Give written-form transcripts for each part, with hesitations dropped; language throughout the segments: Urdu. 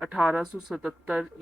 1877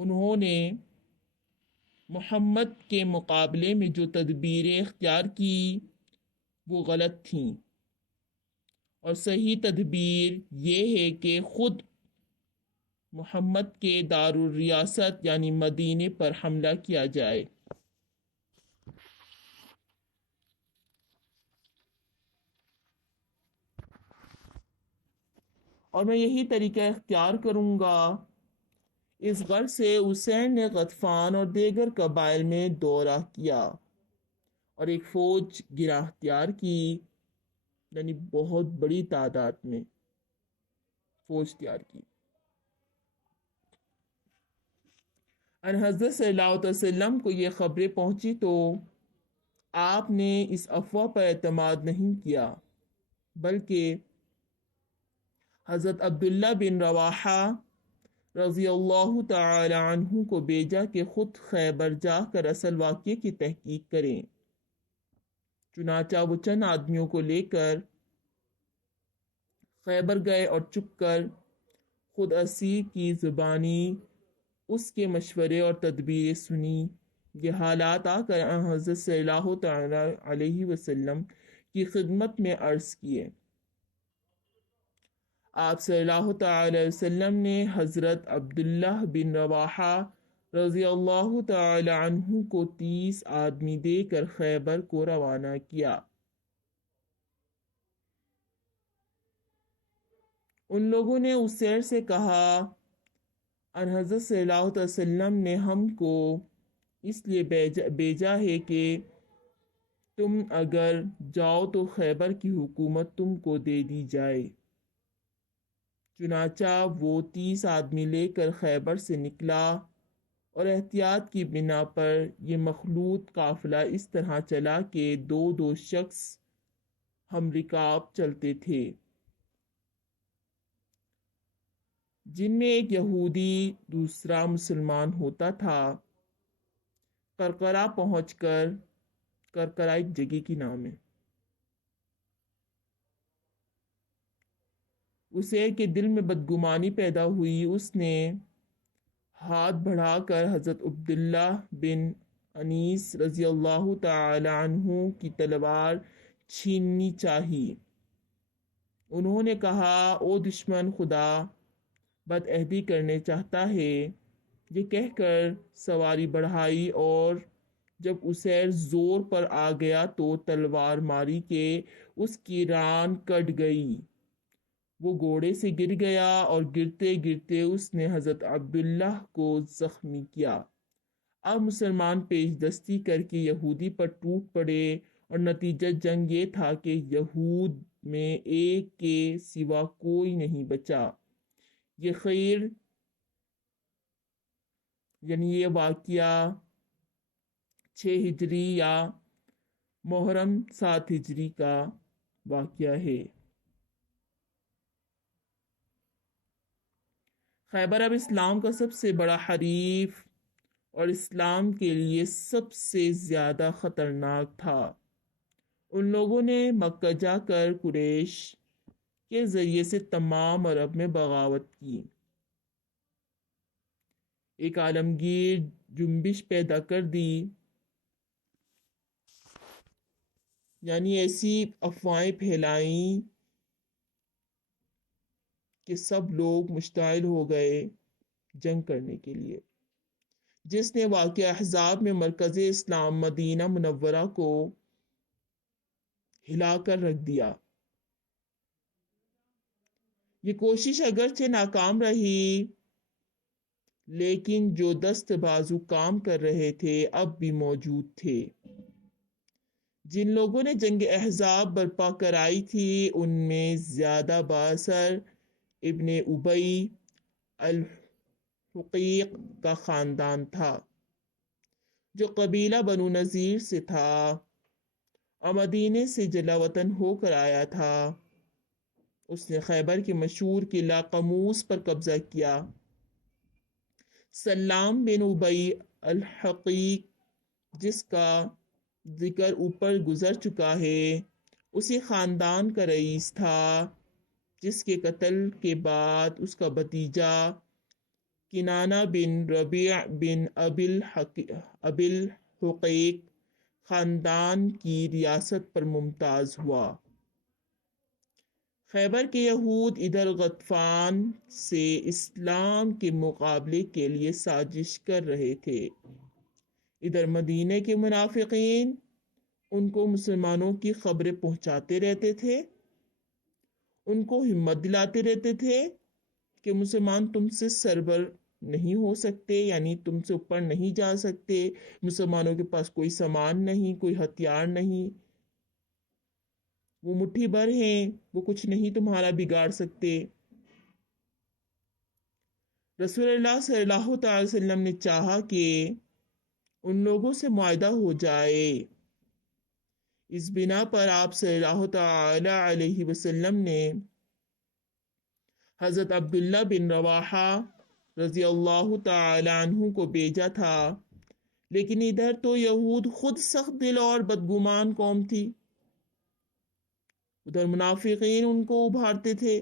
انہوں نے محمد کے مقابلے میں جو تدبیریں اختیار کی وہ غلط تھیں، اور صحیح تدبیر یہ ہے کہ خود محمد کے دارالریاست یعنی مدینے پر حملہ کیا جائے۔ اور میں یہی طریقہ اختیار کروں گا۔ اس غرض سے حسین نے غطفان اور دیگر قبائل میں دورہ کیا اور ایک فوج گرہ اختیار کی، یعنی بہت بڑی تعداد میں فوج تیار کی۔ ان حضرت صلی اللہ علیہ وسلم کو یہ خبریں پہنچی تو آپ نے اس افواہ پر اعتماد نہیں کیا، بلکہ حضرت عبداللہ بن رواحہ رضی اللہ تعالی عنہ کو بھیجا کہ خود خیبر جا کر اصل واقعے کی تحقیق کریں۔ چنانچہ وہ چند آدمیوں کو لے کر خیبر گئے اور چپ کر خود اسیر کی زبانی اس کے مشورے اور تدبیریں سنی۔ یہ حالات آ کر حضرت صلی اللہ تعالی علیہ وسلم کی خدمت میں عرض کیے۔ آپ صلی اللہ تعالی علیہ وسلم نے حضرت عبداللہ بن رواحہ رضی اللہ تعالی عنہ کو 30 آدمی دے کر خیبر کو روانہ کیا۔ ان لوگوں نے اسیر سے کہا، ان حضرت صلی اللہ علیہ وسلم نے ہم کو اس لیے بھیجا ہے کہ تم اگر جاؤ تو خیبر کی حکومت تم کو دے دی جائے۔ چنانچہ وہ 30 آدمی لے کر خیبر سے نکلا، اور احتیاط کی بنا پر یہ مخلوط قافلہ اس طرح چلا کہ 2 شخص ہم رکاب چلتے تھے، جن میں ایک یہودی دوسرا مسلمان ہوتا تھا۔ کرکرا پہنچ کر، کرکرا ایک جگہ کی نام ہے، اسے کے دل میں بدگمانی پیدا ہوئی۔ اس نے ہاتھ بڑھا کر حضرت عبداللہ بن انیس رضی اللہ تعالی عنہ کی تلوار چھیننی چاہی۔ انہوں نے کہا، او دشمن خدا، بدعہدی کرنے چاہتا ہے۔ یہ کہہ کر سواری بڑھائی، اور جب اسیر زور پر آ گیا تو تلوار ماری کہ اس کی ران کٹ گئی۔ وہ گھوڑے سے گر گیا، اور گرتے گرتے اس نے حضرت عبداللہ کو زخمی کیا۔ اب مسلمان پیش دستی کر کے یہودی پر ٹوٹ پڑے، اور نتیجہ جنگ یہ تھا کہ یہود میں ایک کے سوا کوئی نہیں بچا۔ یہ خیر یعنی یہ واقعہ 6 ہجری یا محرم 7 ہجری کا واقعہ ہے۔ خیبر اب اسلام کا سب سے بڑا حریف اور اسلام کے لیے سب سے زیادہ خطرناک تھا۔ ان لوگوں نے مکہ جا کر قریش کے ذریعے سے تمام عرب میں بغاوت کی، ایک عالمگیر جنبش پیدا کر دی، یعنی ایسی افواہیں پھیلائیں کہ سب لوگ مشتعل ہو گئے جنگ کرنے کے لیے، جس نے واقعہ احزاب میں مرکز اسلام مدینہ منورہ کو ہلا کر رکھ دیا۔ یہ کوشش اگرچہ ناکام رہی، لیکن جو دست بازو کام کر رہے تھے اب بھی موجود تھے۔ جن لوگوں نے جنگ احزاب برپا کرائی تھی ان میں زیادہ بااثر ابن ابی الحقیق کا خاندان تھا، جو قبیلہ بنو نذیر سے تھا اور مدینے سے جلا وطن ہو کر آیا تھا۔ اس نے خیبر کے مشہور قلعہ قموس پر قبضہ کیا۔ سلام بن ابی الحقیق، جس کا ذکر اوپر گزر چکا ہے، اسی خاندان کا رئیس تھا، جس کے قتل کے بعد اس کا بھتیجا کنانہ بن ربیع بن ابی الحقیق خاندان کی ریاست پر ممتاز ہوا۔ خیبر کے یہود ادھر غطفان سے اسلام کے مقابلے کے لیے سازش کر رہے تھے، ادھر مدینہ کے منافقین ان کو مسلمانوں کی خبریں پہنچاتے رہتے تھے، ان کو ہمت دلاتے رہتے تھے کہ مسلمان تم سے سربر نہیں ہو سکتے، یعنی تم سے اوپر نہیں جا سکتے، مسلمانوں کے پاس کوئی سامان نہیں، کوئی ہتھیار نہیں، وہ مٹھی بھر ہیں، وہ کچھ نہیں تمہارا بگاڑ سکتے۔ رسول اللہ صلی اللہ تعالی وسلم نے چاہا کہ ان لوگوں سے معاہدہ ہو جائے۔ اس بنا پر آپ صلی اللہ تعالی علیہ وسلم نے حضرت عبداللہ بن رواحہ رضی اللہ تعالی عنہ کو بھیجا تھا، لیکن ادھر تو یہود خود سخت دل اور بدگمان قوم تھی، ادھر منافقین ان کو ابھارتے تھے۔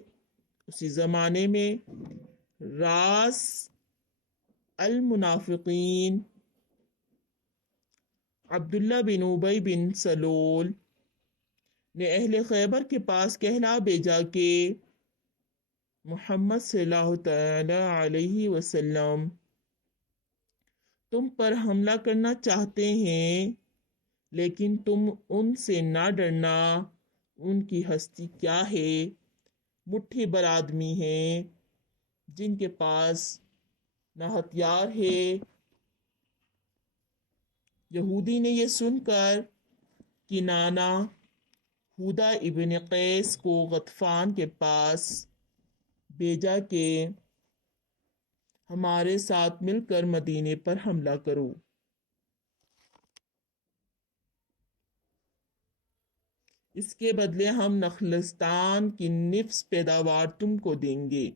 اسی زمانے میں راس المنافقین عبداللہ بن ابی بن سلول نے اہل خیبر کے پاس کہلا بھیجا کہ محمد صلی اللہ تعالی علیہ وسلم تم پر حملہ کرنا چاہتے ہیں، لیکن تم ان سے نہ ڈرنا، ان کی ہستی کیا ہے، مٹھی بھر آدمی ہیں جن کے پاس نہ ہتھیار ہے۔ یہودی نے یہ سن کر کنانہ ہودا ابن قیس کو غطفان کے پاس بھیجا کہ ہمارے ساتھ مل کر مدینے پر حملہ کرو، اس کے بدلے ہم نخلستان کی نفس پیداوار تم کو دیں گے۔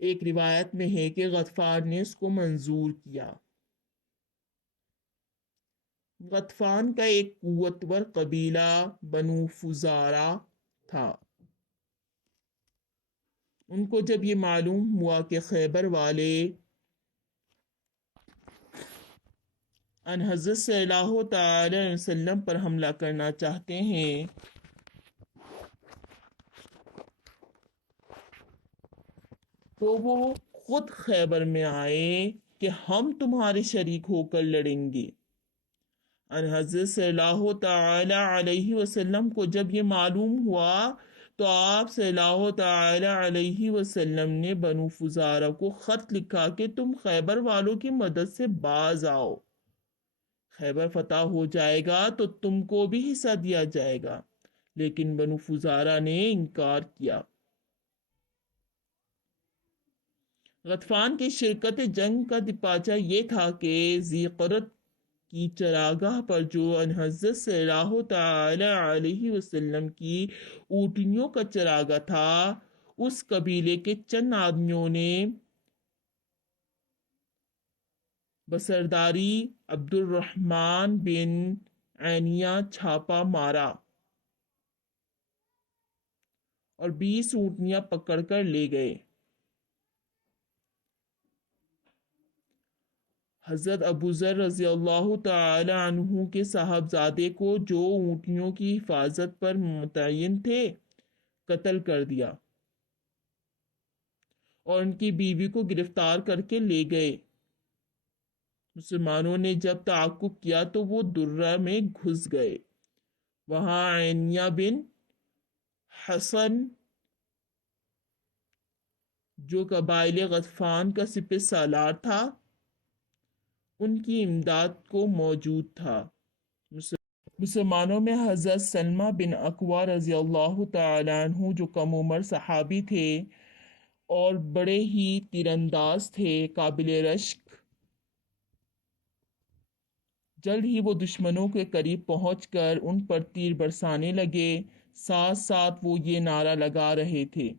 ایک روایت میں ہے کہ غطفان نے اس کو منظور کیا۔ غطفان کا ایک قوتور قبیلہ بنو فزارہ تھا۔ ان کو جب یہ معلوم ہوا کہ خیبر والے ان حضرت صلی اللہ تعالی علیہ وسلم پر حملہ کرنا چاہتے ہیں، تو وہ خود خیبر میں آئے کہ ہم تمہارے شریک ہو کر لڑیں گے۔ ان حضرت صلی اللہ تعالی علیہ وسلم کو جب یہ معلوم ہوا تو آپ صلی اللہ تعالی علیہ وسلم نے بنو فزارہ کو خط لکھا کہ تم خیبر والوں کی مدد سے باز آؤ، خیبر فتح ہو جائے گا تو تم کو بھی حصہ دیا جائے گا، لیکن بنو فزارہ نے انکار کیا۔ غطفان کی شرکت جنگ کا دیباچہ یہ تھا کہ ذی قرد کی چراگاہ پر جو ان حضرت صلی اللہ تعالی علیہ وسلم کی اونٹنیوں کا چراگاہ تھا، اس قبیلے کے چند آدمیوں نے بسرداری عبد الرحمن بن عینیہ چھاپا مارا اور 20 اونٹنیاں پکڑ کر لے گئے۔ حضرت ابو ذر رضی اللہ تعالی عنہ کے صاحبزادے کو جو اونٹنیوں کی حفاظت پر متعین تھے قتل کر دیا اور ان کی بیوی کو گرفتار کر کے لے گئے۔ مسلمانوں نے جب تعاقب کیا تو وہ درہ میں گھس گئے، وہاں عینیہ بن حصن جو قبائل غطفان کا سپہ سالار تھا ان کی امداد کو موجود تھا۔ مسلمانوں میں حضرت سلمہ بن اکوع رضی اللہ تعالی عنہ جو کم عمر صحابی تھے اور بڑے ہی تیرانداز تھے، قابل رشک، جلد ہی وہ دشمنوں کے قریب پہنچ کر ان پر تیر برسانے لگے، ساتھ ساتھ وہ یہ نعرہ لگا رہے تھے،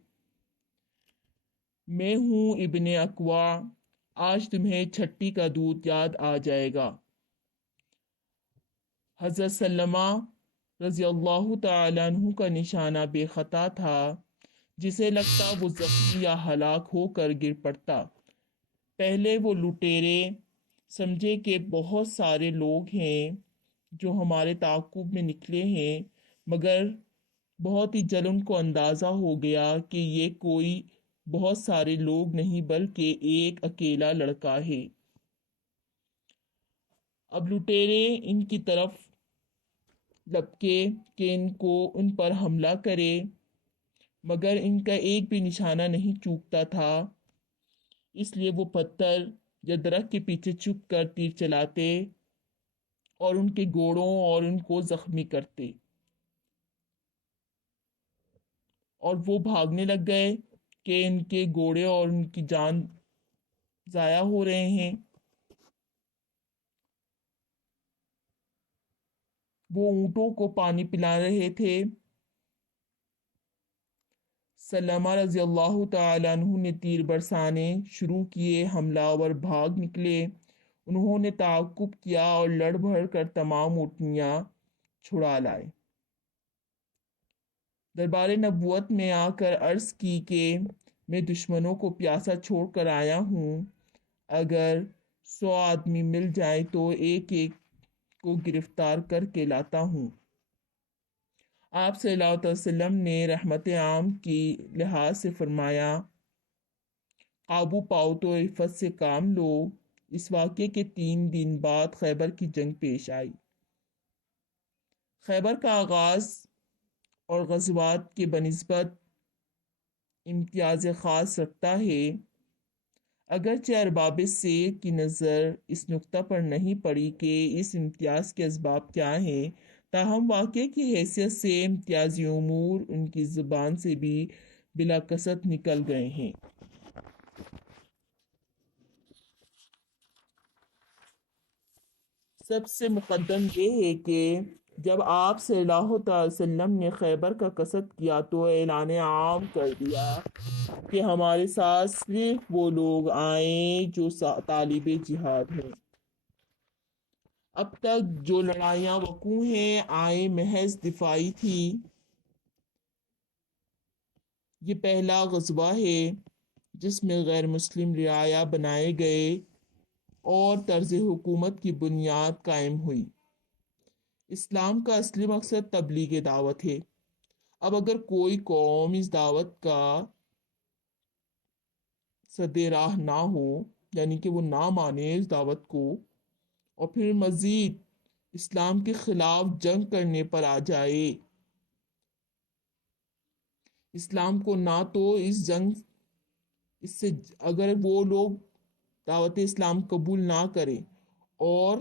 میں ہوں ابن اکوع، آج تمہیں چھٹی کا دودھ یاد آ جائے گا۔ حضرت سلمہ رضی اللہ تعالی عنہ کا نشانہ بے خطا تھا، جسے لگتا وہ زخمی یا ہلاک ہو کر گر پڑتا۔ پہلے وہ لٹیرے سمجھے کہ بہت سارے لوگ ہیں جو ہمارے تعاقب میں نکلے ہیں، مگر بہت ہی جلد ان کو اندازہ ہو گیا کہ یہ کوئی بہت سارے لوگ نہیں بلکہ ایک اکیلا لڑکا ہے۔ اب لٹیرے ان کی طرف لپکے کہ ان پر حملہ کرے، مگر ان کا ایک بھی نشانہ نہیں چوکتا تھا، اس لیے وہ پتھر یا درخت کے پیچھے چھپ کر تیر چلاتے اور ان کے گھوڑوں اور ان کو زخمی کرتے، اور وہ بھاگنے لگ گئے کہ ان کے گھوڑے اور ان کی جان ضائع ہو رہے ہیں۔ وہ اونٹوں کو پانی پلا رہے تھے۔ سلمہ رضی اللہ تعالیٰ عنہ نے تیر برسانے شروع کیے، حملہ آور بھاگ نکلے، انہوں نے تعاقب کیا اور لڑ بھڑ کر تمام اونٹنیاں چھڑا لائے۔ دربار نبوت میں آ کر عرض کی کہ میں دشمنوں کو پیاسا چھوڑ کر آیا ہوں، اگر 100 آدمی مل جائیں تو ایک ایک کو گرفتار کر کے لاتا ہوں۔ آپ صلی اللہ علیہ وسلم نے رحمت عام کی لحاظ سے فرمایا، قابو پاؤ تو عفت سے کام لو۔ اس واقعے کے 3 دن بعد خیبر کی جنگ پیش آئی۔ خیبر کا آغاز اور غزوات کے بنسبت امتیاز خاص رکھتا ہے، اگرچہ ارباب سیر کی نظر اس نقطہ پر نہیں پڑی کہ اس امتیاز کے اسباب کیا ہیں، تاہم واقعے کی حیثیت سے امتیازی امور ان کی زبان سے بھی بلا کسر نکل گئے ہیں۔ سب سے مقدم یہ ہے کہ جب آپ صلی اللہ تعالی وسلم نے خیبر کا قصد کیا تو اعلان عام کر دیا کہ ہمارے ساتھ صرف وہ لوگ آئیں جو طالب جہاد ہیں۔ اب تک جو لڑائیاں وقوع ہیں آئیں محض دفاعی تھی۔ یہ پہلا غزوہ ہے جس میں غیر مسلم رعایا بنائے گئے اور طرز حکومت کی بنیاد قائم ہوئی۔ اسلام کا اصلی مقصد تبلیغ دعوت ہے۔ اب اگر کوئی قوم اس دعوت کا سد راہ نہ ہو، یعنی کہ وہ نہ مانے اس دعوت کو اور پھر مزید اسلام کے خلاف جنگ کرنے پر آ جائے، اسلام کو نہ تو اس سے اگر وہ لوگ دعوت اسلام قبول نہ کریں اور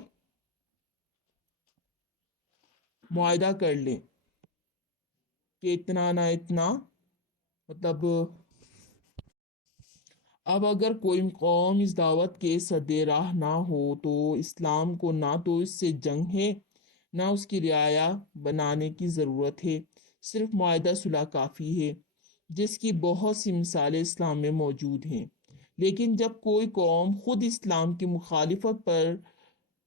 معاہدہ کر لیں کہ اتنا نہ اتنا، مطلب اب اگر کوئی قوم اس دعوت کے سد راہ نہ ہو تو اسلام کو نہ تو اس سے جنگ ہے نہ اس کی رعایا بنانے کی ضرورت ہے، صرف معاہدہ صلح کافی ہے، جس کی بہت سی مثالیں اسلام میں موجود ہیں۔ لیکن جب کوئی قوم خود اسلام کی مخالفت پر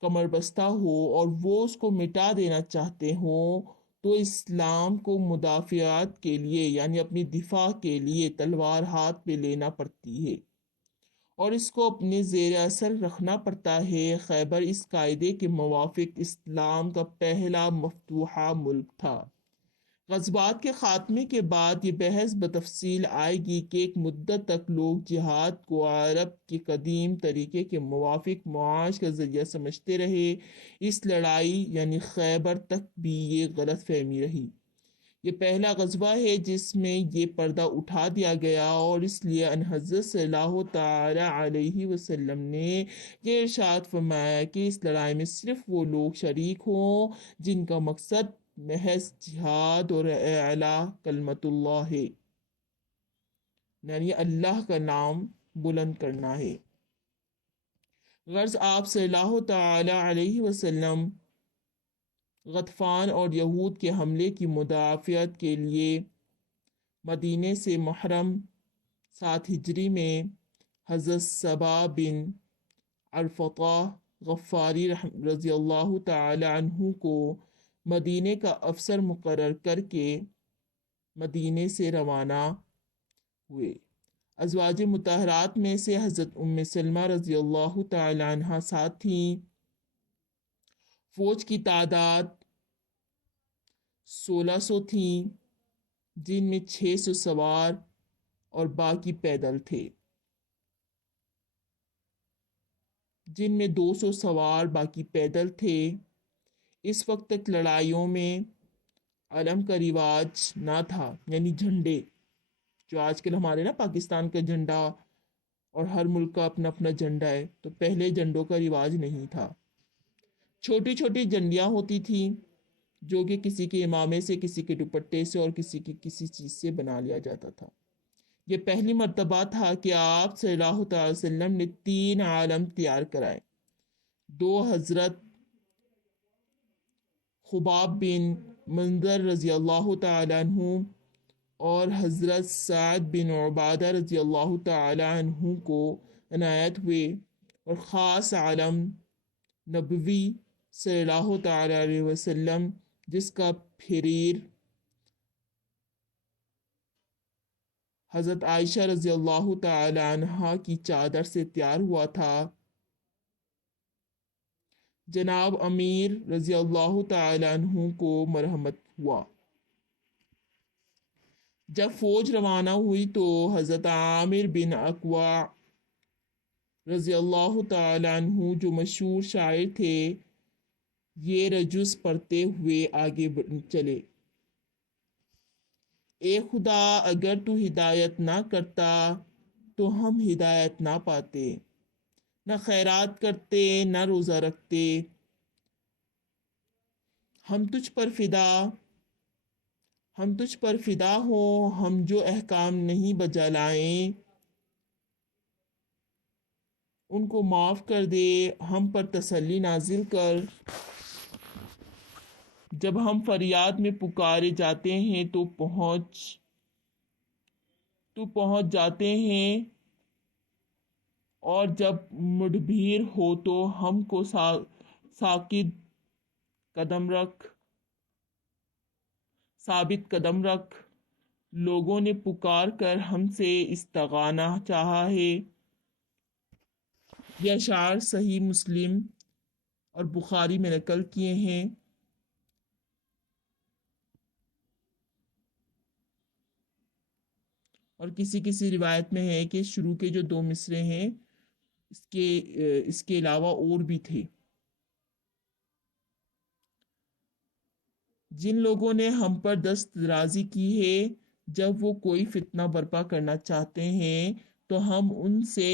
کمر بستہ ہو اور وہ اس کو مٹا دینا چاہتے ہوں تو اسلام کو مدافعت کے لیے یعنی اپنی دفاع کے لیے تلوار ہاتھ پہ لینا پڑتی ہے اور اس کو اپنے زیر اثر رکھنا پڑتا ہے۔ خیبر اس قاعدے کے موافق اسلام کا پہلا مفتوحہ ملک تھا۔ غزوات کے خاتمے کے بعد یہ بحث بتفصیل آئے گی کہ ایک مدت تک لوگ جہاد کو عرب کے قدیم طریقے کے موافق معاش کا ذریعہ سمجھتے رہے۔ اس لڑائی یعنی خیبر تک بھی یہ غلط فہمی رہی۔ یہ پہلا غزوہ ہے جس میں یہ پردہ اٹھا دیا گیا اور اس لیے ان حضرت صلی اللہ تعالی علیہ وسلم نے یہ ارشاد فرمایا کہ اس لڑائی میں صرف وہ لوگ شریک ہوں جن کا مقصد محض جہاد اور اعلیٰ کلمت اللہ ہے، یعنی اللہ کا نام بلند کرنا ہے۔ غرض آپ صلی اللہ تعالی علیہ وسلم غطفان اور یہود کے حملے کی مدافعت کے لیے مدینے سے محرم 7 ہجری میں حضرت صبا بن عرفطہ غفاری رضی اللہ تعالی عنہ کو مدینے کا افسر مقرر کر کے مدینے سے روانہ ہوئے۔ ازواج مطہرات میں سے حضرت ام سلمہ رضی اللہ تعالی عنہا ساتھ تھیں۔ فوج کی تعداد 1600 تھیں، جن میں 600 سوار اور باقی پیدل تھے، جن میں 200 سوار باقی پیدل تھے۔ اس وقت تک لڑائیوں میں علم کا رواج نہ تھا، یعنی جھنڈے جو آج کل ہمارے نا پاکستان کا جھنڈا اور ہر ملک کا اپنا اپنا جھنڈا ہے، تو پہلے جھنڈوں کا رواج نہیں تھا۔ چھوٹی چھوٹی جھنڈیاں ہوتی تھیں جو کہ کسی کے امامے سے، کسی کے دوپٹے سے اور کسی کی کسی چیز سے بنا لیا جاتا تھا۔ یہ پہلی مرتبہ تھا کہ آپ صلی اللہ تعالی وسلم نے 3 عالم تیار کرائے۔ 2 حضرت خباب بن منظر رضی اللہ تعالی عنہ اور حضرت سعد بن عبادہ رضی اللہ تعالی عنہ کو عنایت ہوئے، اور خاص عالم نبوی صلی اللہ تعالی علیہ وسلم جس کا پھریر حضرت عائشہ رضی اللہ تعالی عنہا کی چادر سے تیار ہوا تھا، جناب امیر رضی اللہ تعالی عنہ کو مرحمت ہوا۔ جب فوج روانہ ہوئی تو حضرت عامر بن اقوا رضی اللہ تعالی عنہ جو مشہور شاعر تھے، یہ رجز پڑھتے ہوئے آگے چلے: اے خدا، اگر تو ہدایت نہ کرتا تو ہم ہدایت نہ پاتے، نہ خیرات کرتے نہ روزہ رکھتے۔ ہم تجھ پر فدا ہوں، ہم جو احکام نہیں بجا لائیں ان کو معاف کر دے، ہم پر تسلی نازل کر۔ جب ہم فریاد میں پکارے جاتے ہیں تو پہنچ جاتے ہیں، اور جب مڈبھیر ہو تو ہم کو ثابت قدم رکھ۔ لوگوں نے پکار کر ہم سے استغاثہ چاہا ہے۔ یہ اشعار صحیح مسلم اور بخاری میں نقل کیے ہیں۔ اور کسی روایت میں ہے کہ شروع کے جو 2 مصرے ہیں اس کے علاوہ اور بھی تھے۔ جن لوگوں نے ہم پر دست درازی کی ہے، جب وہ کوئی فتنہ برپا کرنا چاہتے ہیں تو ہم ان سے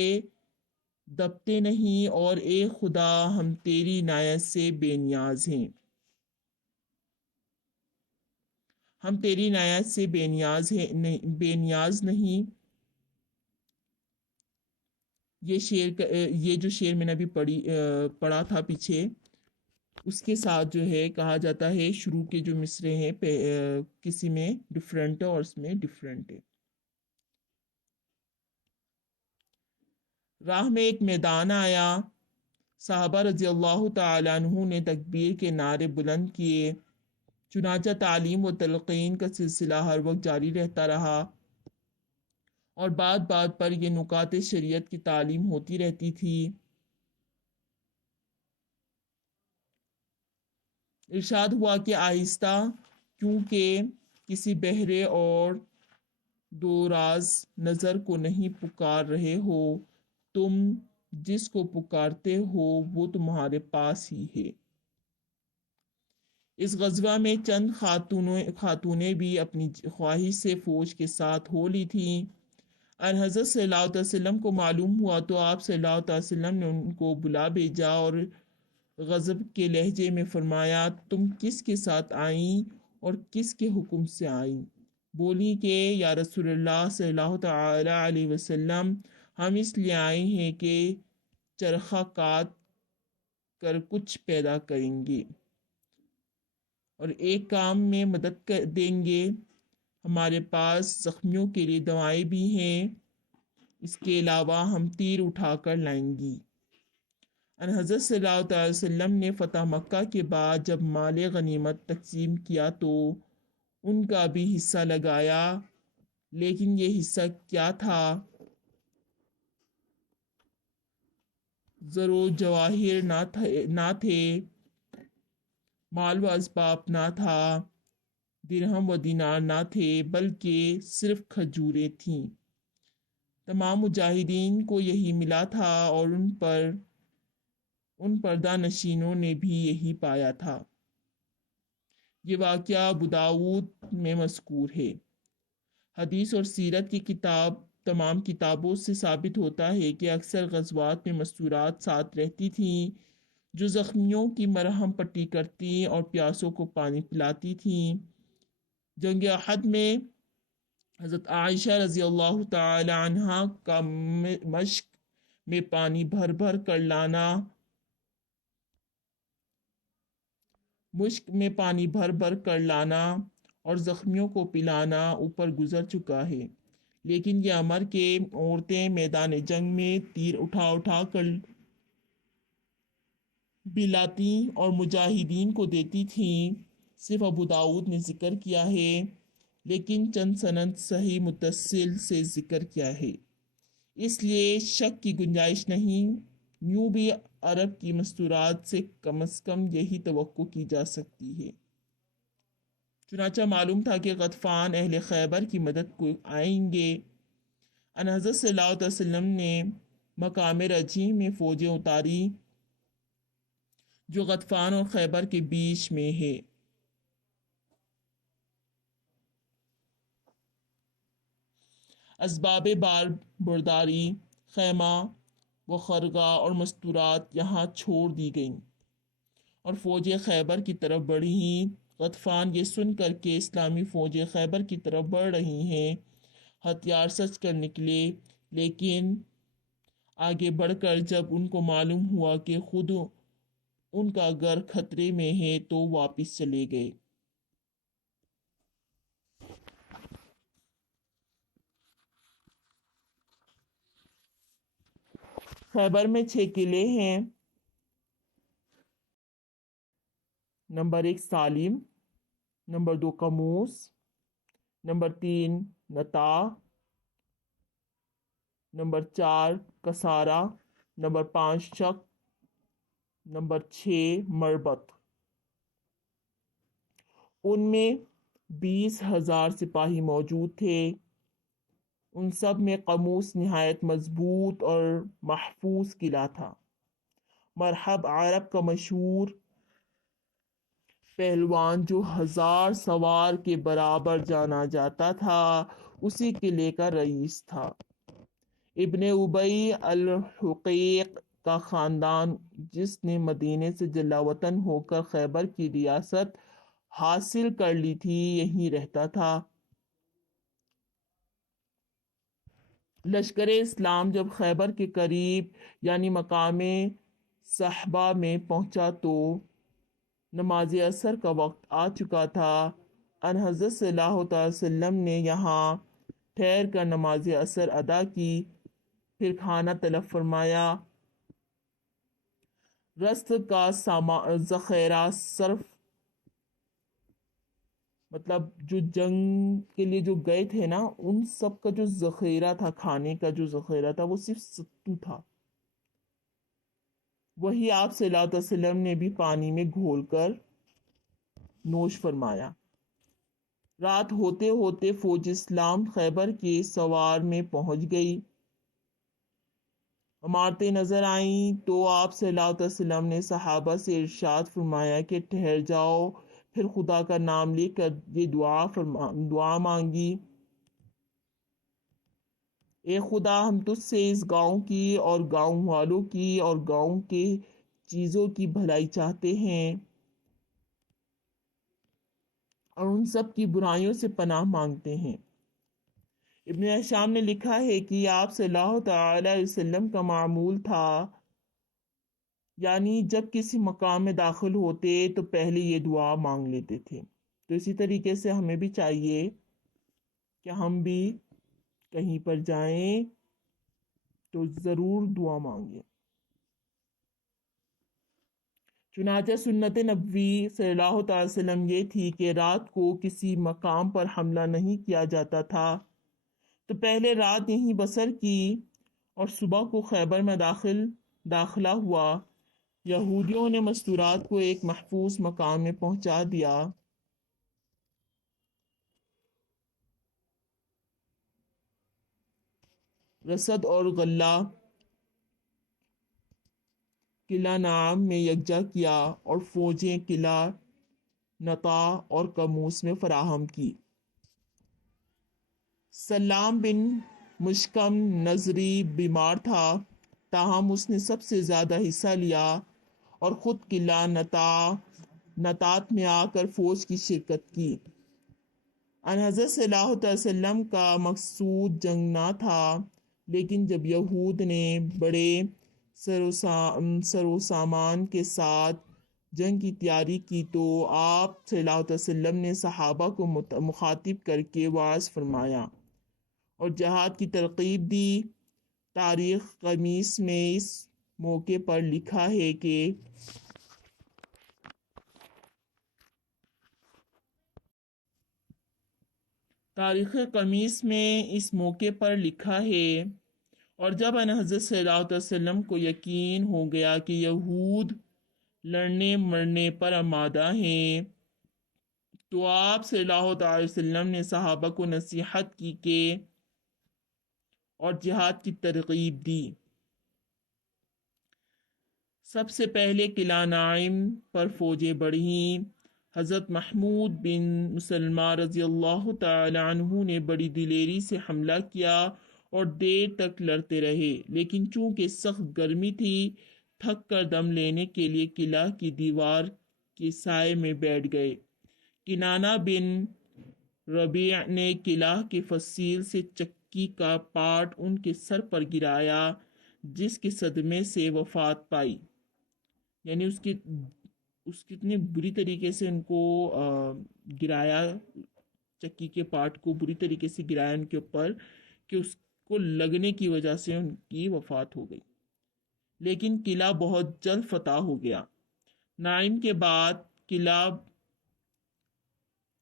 دبتے نہیں، اور اے خدا، ہم تیری عنایت سے بے نیاز ہیں۔ ہم تیری عنایت سے بے نیاز نہیں۔ یہ جو شعر میں نے ابھی پڑھا تھا پیچھے، اس کے ساتھ جو ہے کہا جاتا ہے شروع کے جو مصرے ہیں کسی میں ڈفرینٹ ہے اور اس میں ڈفرینٹ ہے۔ راہ میں ایک میدان آیا، صحابہ رضی اللہ تعالی عنہ نے تکبیر کے نعرے بلند کیے، چنانچہ تعلیم و تلقین کا سلسلہ ہر وقت جاری رہتا رہا، اور بات بات پر یہ نکات شریعت کی تعلیم ہوتی رہتی تھی۔ ارشاد ہوا کہ آہستہ، کیونکہ کسی بہرے اور دوراز نظر کو نہیں پکار رہے ہو، تم جس کو پکارتے ہو وہ تمہارے پاس ہی ہے۔ اس غزوہ میں چند خاتونیں بھی اپنی خواہش سے فوج کے ساتھ ہو لی تھیں۔ حضرت صلی اللہ علیہ وسلم کو معلوم ہوا تو آپ صلی اللہ علیہ وسلم نے ان کو بلا بھیجا اور غضب کے لہجے میں فرمایا: تم کس کے ساتھ آئیں اور کس کے حکم سے آئیں؟ بولی کہ یا رسول اللہ صلی اللہ تعالی علیہ وسلم، ہم اس لیے آئے ہیں کہ چرخہ کاٹ کر کچھ پیدا کریں گے اور ایک کام میں مدد دیں گے۔ ہمارے پاس زخمیوں کے لیے دوائیں بھی ہیں، اس کے علاوہ ہم تیر اٹھا کر لائیں گی۔ حضرت صلی اللہ علیہ وسلم نے فتح مکہ کے بعد جب مال غنیمت تقسیم کیا تو ان کا بھی حصہ لگایا، لیکن یہ حصہ کیا تھا؟ زر و جواہر نہ تھے، مال و اسباب نہ تھا، درہم و دینار نہ تھے، بلکہ صرف کھجوریں تھیں۔ تمام مجاہدین کو یہی ملا تھا اور ان پردہ نشینوں نے بھی یہی پایا تھا۔ یہ واقعہ ابو داؤد میں مذکور ہے۔ حدیث اور سیرت کی تمام کتابوں سے ثابت ہوتا ہے کہ اکثر غزوات میں مستورات ساتھ رہتی تھیں جو زخمیوں کی مرہم پٹی کرتی اور پیاسوں کو پانی پلاتی تھیں۔ جنگ احد میں حضرت عائشہ رضی اللہ تعالی عنہا کا مشق میں پانی بھر بھر کر لانا اور زخمیوں کو پلانا اوپر گزر چکا ہے، لیکن یہ امر کہ عورتیں میدان جنگ میں تیر اٹھا کر بھی لاتی اور مجاہدین کو دیتی تھیں، صرف ابو داؤد نے ذکر کیا ہے، لیکن چند سند صحیح متصل سے ذکر کیا ہے، اس لیے شک کی گنجائش نہیں۔ یوں بھی عرب کی مستورات سے کم از کم یہی توقع کی جا سکتی ہے۔ چنانچہ معلوم تھا کہ غطفان اہل خیبر کی مدد کو آئیں گے۔ ان حضرت صلی اللہ علیہ وسلم نے مقام رجیم میں فوجیں اتاری جو غطفان اور خیبر کے بیچ میں ہے۔ اسباب برداری، خیمہ و خرگاہ اور مستورات یہاں چھوڑ دی گئیں اور فوجیں خیبر کی طرف بڑھیں۔ غطفان یہ سن کر کہ اسلامی فوجیں خیبر کی طرف بڑھ رہی ہیں، ہتھیار سج کر نکلے، لیکن آگے بڑھ کر جب ان کو معلوم ہوا کہ خود ان کا گھر خطرے میں ہے تو واپس چلے گئے۔ خیبر میں 6 قلعے ہیں۔ نمبر 1 سالم، نمبر 2 کموس، نمبر 3 نتا، نمبر 4 کسارا، نمبر 5 شک، نمبر 6 مربط۔ ان میں 20,000 سپاہی موجود تھے۔ ان سب میں قموس نہایت مضبوط اور محفوظ قلعہ تھا۔ مرحب عرب کا مشہور پہلوان جو 1000 سوار کے برابر جانا جاتا تھا، اسی قلعے کا رئیس تھا۔ ابن ابی الحقیق کا خاندان جس نے مدینے سے جلا وطن ہو کر خیبر کی ریاست حاصل کر لی تھی، یہیں رہتا تھا۔ لشکر اسلام جب خیبر کے قریب یعنی مقام صحبہ میں پہنچا تو نماز عصر کا وقت آ چکا تھا۔ ان حضرت صلی اللہ علیہ وسلم نے یہاں ٹھہر کر نماز عصر ادا کی، پھر کھانا طلب فرمایا۔ رست کا ذخیرہ صرف مطلب جو جنگ کے لیے جو گئے تھے نا، ان سب کا جو ذخیرہ تھا، کھانے کا جو ذخیرہ تھا، وہ صرف ستو تھا۔ وہی آپ صلی اللہ علیہ وسلم نے بھی پانی میں گھول کر نوش فرمایا۔ رات ہوتے ہوتے فوج اسلام خیبر کے سوار میں پہنچ گئی۔ عمارتیں نظر آئیں تو آپ صلی اللہ علیہ وسلم نے صحابہ سے ارشاد فرمایا کہ ٹھہر جاؤ، پھر خدا کا نام لے کر یہ دعا مانگی: اے خدا، ہم تجھ سے اس گاؤں کی اور گاؤں والوں کی اور گاؤں کے چیزوں کی بھلائی چاہتے ہیں اور ان سب کی برائیوں سے پناہ مانگتے ہیں۔ ابن ہشام نے لکھا ہے کہ آپ صلی اللہ تعالی علیہ وسلم کا معمول تھا، یعنی جب کسی مقام میں داخل ہوتے تو پہلے یہ دعا مانگ لیتے تھے۔ تو اسی طریقے سے ہمیں بھی چاہیے کہ ہم بھی کہیں پر جائیں تو ضرور دعا مانگیں۔ چنانچہ سنت نبوی صلی اللہ تعالی وسلم یہ تھی کہ رات کو کسی مقام پر حملہ نہیں کیا جاتا تھا تو پہلے رات یہیں بسر کی اور صبح کو خیبر میں داخلہ ہوا۔ یہودیوں نے مستورات کو ایک محفوظ مقام میں پہنچا دیا۔ رسد اور غلہ قلعہ نعام میں یکجا کیا اور فوجیں قلعہ نطع اور کموس میں فراہم کی۔ سلام بن مشکم نظری بیمار تھا، تاہم اس نے سب سے زیادہ حصہ لیا اور خود قلعہ نطات میں آ کر فوج کی شرکت کی۔ ان حضرت صلی اللہ علیہ وسلم کا مقصود جنگ نہ تھا، لیکن جب یہود نے بڑے سر و سامان کے ساتھ جنگ کی تیاری کی تو آپ صلی اللہ علیہ وسلم نے صحابہ کو مخاطب کر کے وعظ فرمایا اور جہاد کی ترغیب دی۔ تاریخ قمیص میں اس موقع پر لکھا ہے کہ اور جب ان حضرت صلی اللہ علیہ وسلم کو یقین ہو گیا کہ یہود لڑنے مرنے پر آمادہ ہیں تو آپ صلی اللہ علیہ وسلم نے صحابہ کو نصیحت کی کہ اور جہاد کی ترغیب دی۔ سب سے پہلے قلعہ نعیم پر فوجیں بڑھیں۔ حضرت محمود بن مسلمہ رضی اللہ تعالی عنہ نے بڑی دلیری سے حملہ کیا اور دیر تک لڑتے رہے، لیکن چونکہ سخت گرمی تھی تھک کر دم لینے کے لیے قلعہ کی دیوار کے سائے میں بیٹھ گئے۔ کنانہ بن ربیع نے قلعہ کے فصیل سے چکی کا پاٹ ان کے سر پر گرایا، جس کے صدمے سے وفات پائی۔ یعنی اس کی اتنی بری طریقے سے ان کو گرایا، چکی کے پاٹ کو بری طریقے سے گرایا ان کے اوپر کہ اس کو لگنے کی وجہ سے ان کی وفات ہو گئی۔ لیکن قلعہ بہت جلد فتح ہو گیا۔ نعیم کے بعد قلعہ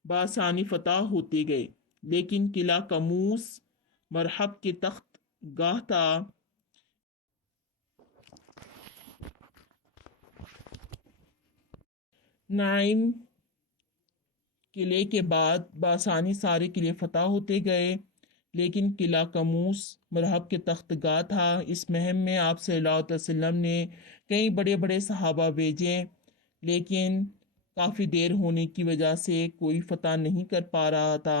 بآسانی فتح ہوتے گئے، لیکن قلعہ کموس مرحب کے تخت گاہ تھا۔ نعیم قلعے کے بعد بآسانی سارے قلعے فتح ہوتے گئے، لیکن قلعہ کموس مرحب کے تخت گاہ تھا۔ اس مہم میں آپ صلی اللہ علیہ وسلم نے کئی بڑے بڑے صحابہ بھیجے، لیکن کافی دیر ہونے کی وجہ سے کوئی فتح نہیں کر پا رہا تھا۔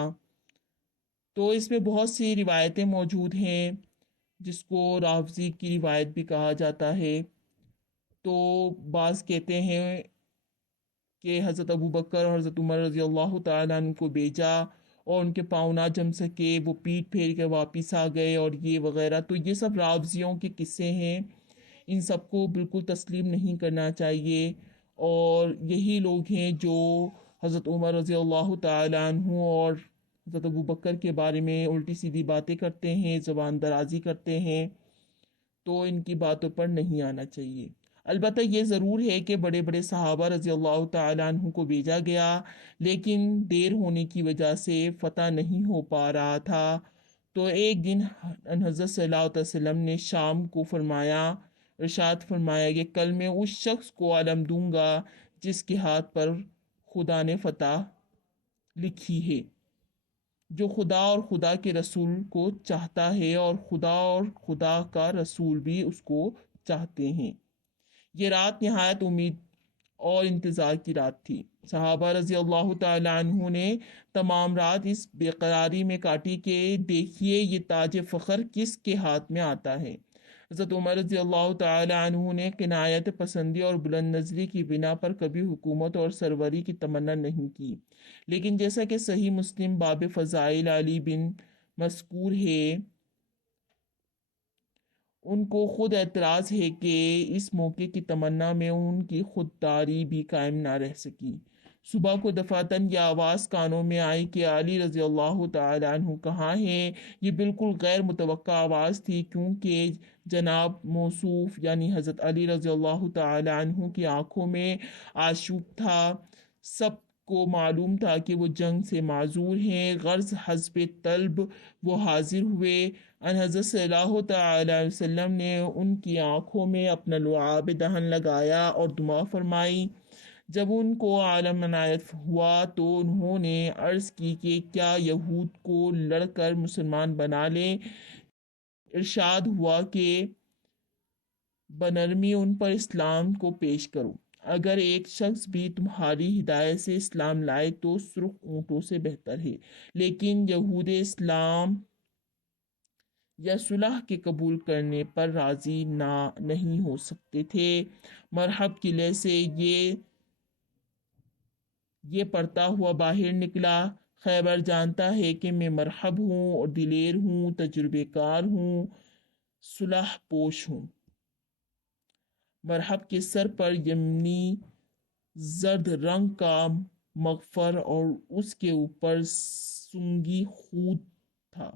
تو اس میں بہت سی روایتیں موجود ہیں، جس کو رافضی کی روایت بھی کہا جاتا ہے۔ تو بعض کہتے ہیں کہ حضرت ابو بکر اور حضرت عمر رضی اللہ تعالیٰ عنہ کو بھیجا اور ان کے پاؤں نہ جم سکے، وہ پیٹ پھیر کے واپس آ گئے اور یہ وغیرہ۔ تو یہ سب رافضیوں کے قصے ہیں، ان سب کو بالکل تسلیم نہیں کرنا چاہیے۔ اور یہی لوگ ہیں جو حضرت عمر رضی اللہ تعالیٰ عنہ اور حضرت ابو بکر کے بارے میں الٹی سیدھی باتیں کرتے ہیں، زبان درازی کرتے ہیں، تو ان کی باتوں پر نہیں آنا چاہیے۔ البتہ یہ ضرور ہے کہ بڑے بڑے صحابہ رضی اللہ تعالیٰ عنہ کو بھیجا گیا، لیکن دیر ہونے کی وجہ سے فتح نہیں ہو پا رہا تھا۔ تو ایک دن حضرت صلی اللہ علیہ وسلم نے شام کو ارشاد فرمایا کہ کل میں اس شخص کو علم دوں گا جس کے ہاتھ پر خدا نے فتح لکھی ہے، جو خدا اور خدا کے رسول کو چاہتا ہے اور خدا کا رسول بھی اس کو چاہتے ہیں۔ یہ رات نہایت امید اور انتظار کی رات تھی۔ صحابہ رضی اللہ تعالیٰ عنہ نے تمام رات اس بے قراری میں کاٹی کہ دیکھیے یہ تاج فخر کس کے ہاتھ میں آتا ہے۔ حضرت عمر رضی اللہ تعالیٰ عنہ نے قناعت پسندی اور بلند نظری کی بنا پر کبھی حکومت اور سروری کی تمنا نہیں کی، لیکن جیسا کہ صحیح مسلم باب فضائل علی بن مذکور ہے، ان کو خود اعتراض ہے کہ اس موقع کی تمنا میں ان کی خودداری بھی قائم نہ رہ سکی۔ صبح کو دفعتاً یہ آواز کانوں میں آئی کہ علی رضی اللہ تعالیٰ عنہ کہاں ہیں۔ یہ بالکل غیر متوقع آواز تھی، کیونکہ جناب موصوف یعنی حضرت علی رضی اللہ تعالیٰ عنہ کی آنکھوں میں آشوب تھا۔ سب کو معلوم تھا کہ وہ جنگ سے معذور ہیں، غرض حسب طلب وہ حاضر ہوئے۔ ان حضرت صلی اللہ تعالی علیہ وسلم نے ان کی آنکھوں میں اپنا لعاب دہن لگایا اور دعا فرمائی۔ جب ان کو عالم عنایت ہوا تو انہوں نے عرض کی کہ کیا یہود کو لڑ کر مسلمان بنا لیں؟ ارشاد ہوا کہ بنرمی ان پر اسلام کو پیش کرو۔ اگر ایک شخص بھی تمہاری ہدایت سے اسلام لائے تو سرخ اونٹوں سے بہتر ہے، لیکن یہود اسلام یا صلح کے قبول کرنے پر راضی نہیں ہو سکتے تھے۔ مرحب قلعے سے یہ پڑھتا ہوا باہر نکلا، خیبر جانتا ہے کہ میں مرحب ہوں اور دلیر ہوں، تجربے کار ہوں، صلح پوش ہوں۔ مرحب کے سر پر یمنی زرد رنگ کا مغفر اور اس کے اوپر سنگی خود تھا۔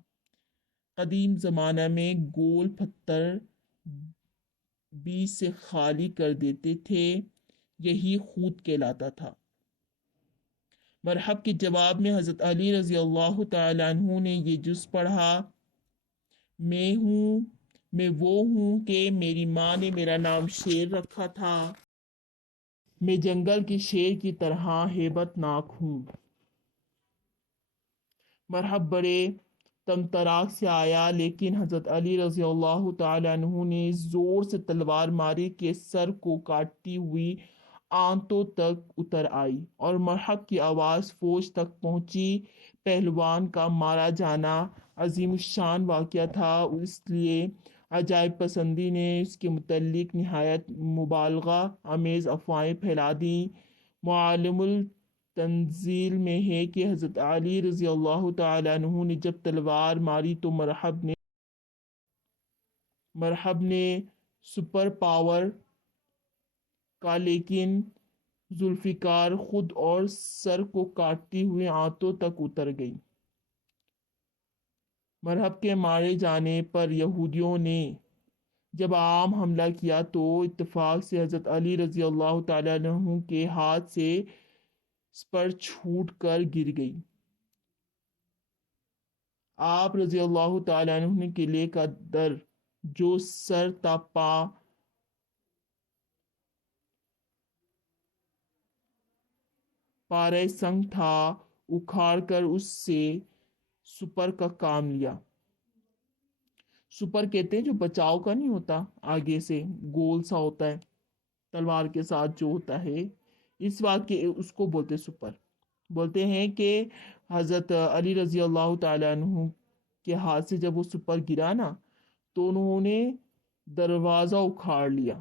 قدیم زمانہ میں گول پتھر بیچ سے خالی کر دیتے تھے، یہی خود کہلاتا تھا۔ مرحب کے جواب میں حضرت علی رضی اللہ تعالیٰ عنہ نے یہ جز پڑھا، میں وہ ہوں کہ میری ماں نے میرا نام شیر رکھا تھا، میں جنگل کے شیر کی طرح ہیبت ناک ہوں۔ مرحب بڑے طمطراق سے آیا، لیکن حضرت علی رضی اللہ تعالیٰ عنہ نے زور سے تلوار ماری کہ سر کو کاٹتی ہوئی آنتوں تک اتر آئی اور مرحب کی آواز فوج تک پہنچی۔ پہلوان کا مارا جانا عظیم الشان واقعہ تھا، اس لیے عجائب پسندی نے اس کے متعلق نہایت مبالغہ آمیز افواہیں پھیلا دیں۔ معالم التنزیل میں ہے کہ حضرت علی رضی اللہ تعالیٰ عنہ نے جب تلوار ماری تو مرحب نے سپر پاور کا، لیکن ذوالفقار خود اور سر کو کاٹتی ہوئی آنتوں تک اتر گئی۔ مرحب کے مارے جانے پر یہودیوں نے جب عام حملہ کیا تو اتفاق سے حضرت علی رضی اللہ تعالیٰ عنہ کے ہاتھ سے سپر چھوٹ کر گر گئی۔ آپ رضی اللہ تعالیٰ عنہ نے قلعے کا در جو سر تا پارے سنگ تھا اکھاڑ کر اس سے سپر کا کام لیا۔ سپر کہتے ہیں جو بچاؤ کا نہیں ہوتا، آگے سے گول سا ہوتا ہے تلوار کے ساتھ جو ہوتا ہے، اس واقعے اس کو بولتے سپر۔ بولتے ہیں کہ حضرت علی رضی اللہ تعالیٰ عنہ کے ہاتھ سے جب وہ سپر گرا نا تو انہوں نے دروازہ اکھاڑ لیا۔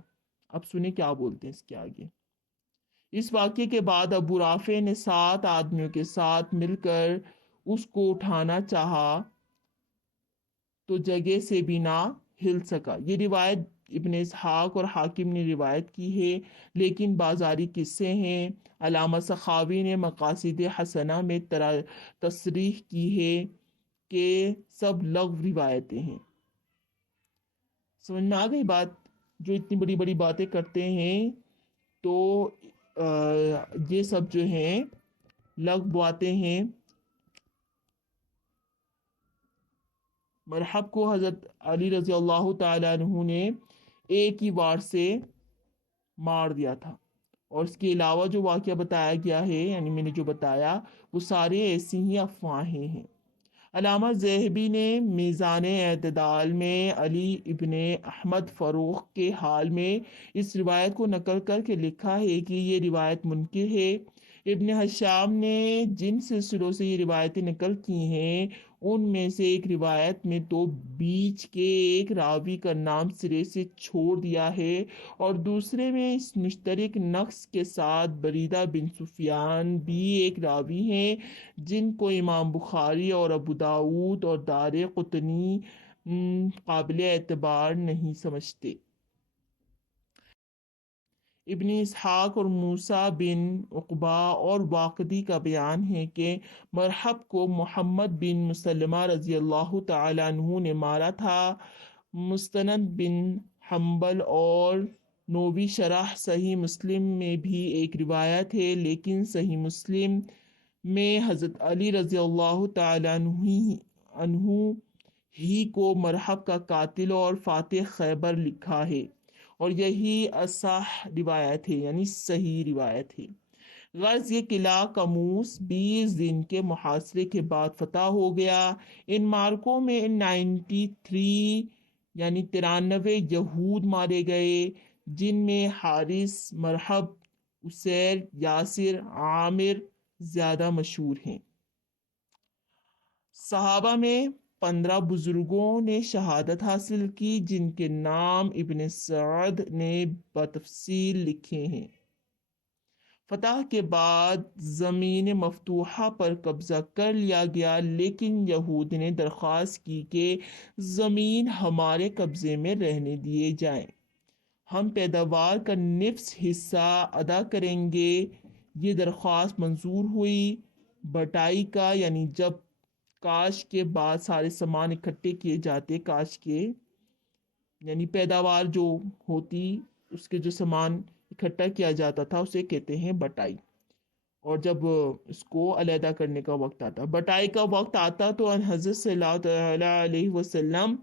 اب سنیں کیا بولتے ہیں اس کے آگے۔ اس واقعے کے بعد ابو رافع نے 7 آدمیوں کے ساتھ مل کر اس کو اٹھانا چاہا تو جگہ سے بھی نہ ہل سکا۔ یہ روایت ابن اسحاق اور حاکم نے روایت کی ہے، لیکن بازاری قصے ہیں۔ علامہ سخاوی نے مقاصد حسنہ میں تصریح کی ہے کہ سب لغو روایتیں ہیں۔ سمجھ میں آ گئی بات؟ جو اتنی بڑی بڑی باتیں کرتے ہیں تو یہ سب جو ہیں لغو باتیں ہیں۔ مرحب کو حضرت علی رضی اللہ تعالیٰ عنہ نے ایک ہی وار سے مار دیا تھا، اور اس کے علاوہ جو واقعہ بتایا گیا ہے، یعنی میں نے جو بتایا، وہ سارے ایسی ہی افواہیں ہیں۔ علامہ ذہبی نے میزان اعتدال میں علی ابن احمد فروخ کے حال میں اس روایت کو نقل کر کے لکھا ہے کہ یہ روایت منکر ہے۔ ابن حشام نے جن سلسلوں سے یہ روایتیں نقل کی ہیں ان میں سے ایک روایت میں تو بیچ کے ایک راوی کا نام سرے سے چھوڑ دیا ہے، اور دوسرے میں اس مشترک نقص کے ساتھ بریدہ بن سفیان بھی ایک راوی ہیں جن کو امام بخاری اور ابو داؤد اور دارقطنی قابل اعتبار نہیں سمجھتے۔ ابن اسحاق اور موسیٰ بن عقبہ اور واقدی کا بیان ہے کہ مرحب کو محمد بن مسلمہ رضی اللہ تعالیٰ عنہ نے مارا تھا۔ مستند بن حنبل اور 9ویں شرح صحیح مسلم میں بھی ایک روایت ہے، لیکن صحیح مسلم میں حضرت علی رضی اللہ تعالیٰ عنہ ہی کو مرحب کا قاتل اور فاتح خیبر لکھا ہے، اور یہی اصح روایت ہے، یعنی صحیح روایت ہے۔ غرض یہ قلعہ قموس 20 دن کے محاصرے کے بعد فتح ہو گیا۔ ان مارکوں میں 93 یعنی 93 یہود مارے گئے، جن میں حارث، مرحب، اسیر، یاسر، عامر زیادہ مشہور ہیں۔ صحابہ میں 15 بزرگوں نے شہادت حاصل کی، جن کے نام ابن سعد نے بتفصیل لکھے ہیں۔ فتح کے بعد زمین مفتوحہ پر قبضہ کر لیا گیا، لیکن یہود نے درخواست کی کہ زمین ہمارے قبضے میں رہنے دیے جائیں، ہم پیداوار کا نصف حصہ ادا کریں گے۔ یہ درخواست منظور ہوئی۔ بٹائی کا یعنی جب کاشت کے بعد سارے سامان اکٹھے کیے جاتے، کاشت کے یعنی پیداوار جو ہوتی، اس کے جو سامان اکٹھا کیا جاتا تھا اسے کہتے ہیں بٹائی، اور جب اس کو علیحدہ کرنے کا وقت آتا، بٹائی کا وقت آتا، تو حضرت صلی اللہ تعالیٰ علیہ وسلم